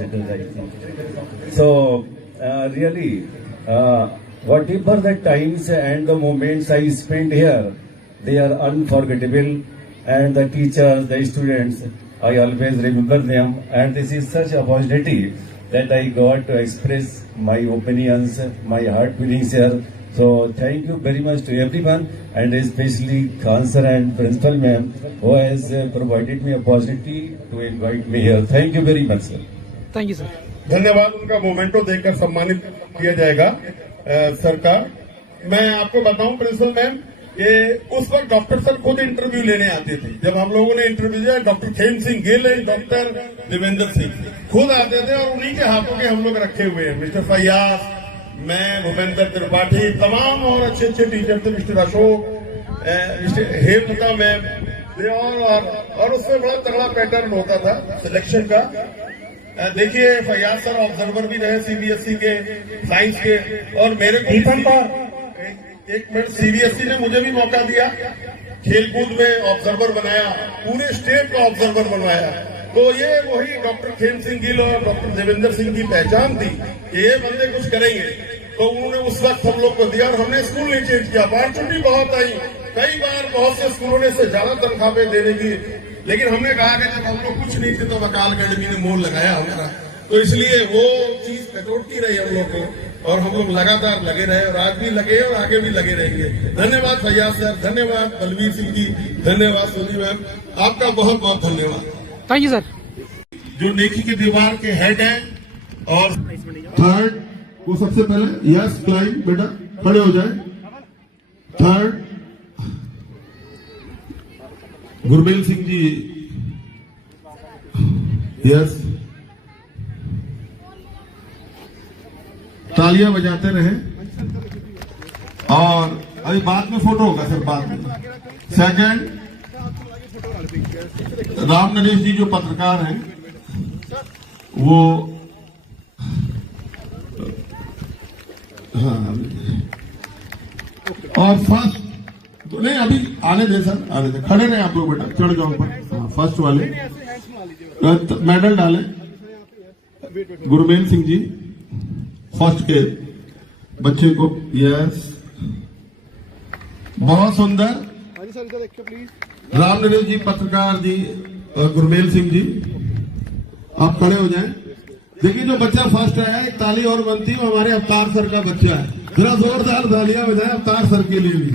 So really, whatever the times and the moments I spent here, they are unforgettable, and the teachers, the students, I always remember them, and this is such an opportunity that I got to express my opinions, my heart feelings here So thank you very much to everyone, and especially Khan sir and Principal ma'am who has provided me opportunity to invite me here. Thank you very much, sir. Thank you sir. धन्यवाद. उनका मोमेंटो देकर सम्मानित किया जाएगा सरकार. मैं आपको बताऊं प्रिंसिपल मैम कि उस वक्त डॉक्टर सर खुद इंटरव्यू लेने आते थे. जब हम लोगों ने इंटरव्यू दिया, doctor Khem Singh Gill and doctor Devendra Singh खुद आते थे और उन्हीं के हाथों के हम लोग रखे हुए हैं. मिस्टर फैयाज, मैं, भूपेंद्र त्रिपाठी, तमाम और अच्छे अच्छे टीचर थे. Mister Ashok, mister Hemlata ma'am, और उसमें बड़ा तगड़ा पैटर्न होता था सिलेक्शन का. देखिए फैयाज सर ऑब्जर्वर भी रहे सीबीएसई के साइंस के, और मेरे को एक मिनट सीबीएसई ने मुझे भी मौका दिया, खेलकूद में ऑब्जर्वर बनाया, पूरे स्टेट को ऑब्जर्वर बनवाया. तो ये वही डॉक्टर खेम सिंह गिल और डॉक्टर देवेंद्र सिंह की पहचान थी कि ये बंदे कुछ करेंगे. तो उन्होंने उस वक्त हम लोग को दिया और हमने स्कूल नहीं चेंज किया. अपॉर्चुनिटी बहुत आई, कई बार बहुत से स्कूलों ने से ज्यादा तनख्वाह पे देने की, लेकिन हमने कहा कि जब हम लोग कुछ नहीं थे तो वकाल अकेडमी ने मोल लगाया हमारा. तो इसलिए वो चीज कटौती रही हम लोग को, और हम लोग लगातार लगे रहे, और आज भी लगे और आगे भी लगे रहेंगे. धन्यवाद फैयाज सर, धन्यवाद बलवीर सिंह जी, धन्यवाद सोनी मैम, आपका बहुत बहुत धन्यवाद. Thank you sir. जो नेकी की दीवार के हेड हैं, और थर्ड वो सबसे पहले यस क्लाइंब, बेटा खड़े हो जाए. थर्ड गुरमेल सिंह जी, यस, तालियां बजाते रहे. और अभी बाद में फोटो होगा सर, बाद में. सेकंड राम नरेश जी जो पत्रकार हैं, वो हाँ, और फर्स्ट नहीं अभी आने दे सर, आने दे, खड़े रहे आप लोग बेटा, चढ़ जाओ ऊपर. फर्स्ट वाले मेडल डाले गुरमेल सिंह जी, फर्स्ट के बच्चे को. यस, बहुत सुंदर. राम नरेश जी पत्रकार जी और गुरमेल सिंह जी, आप खड़े हो जाएं. देखिए जो बच्चा फर्स्ट आया, एक ताली और बनती है, हमारे अवतार सर का बच्चा है. जरा जोरदार तालियां बजाएं अवतार सर के लिए भी.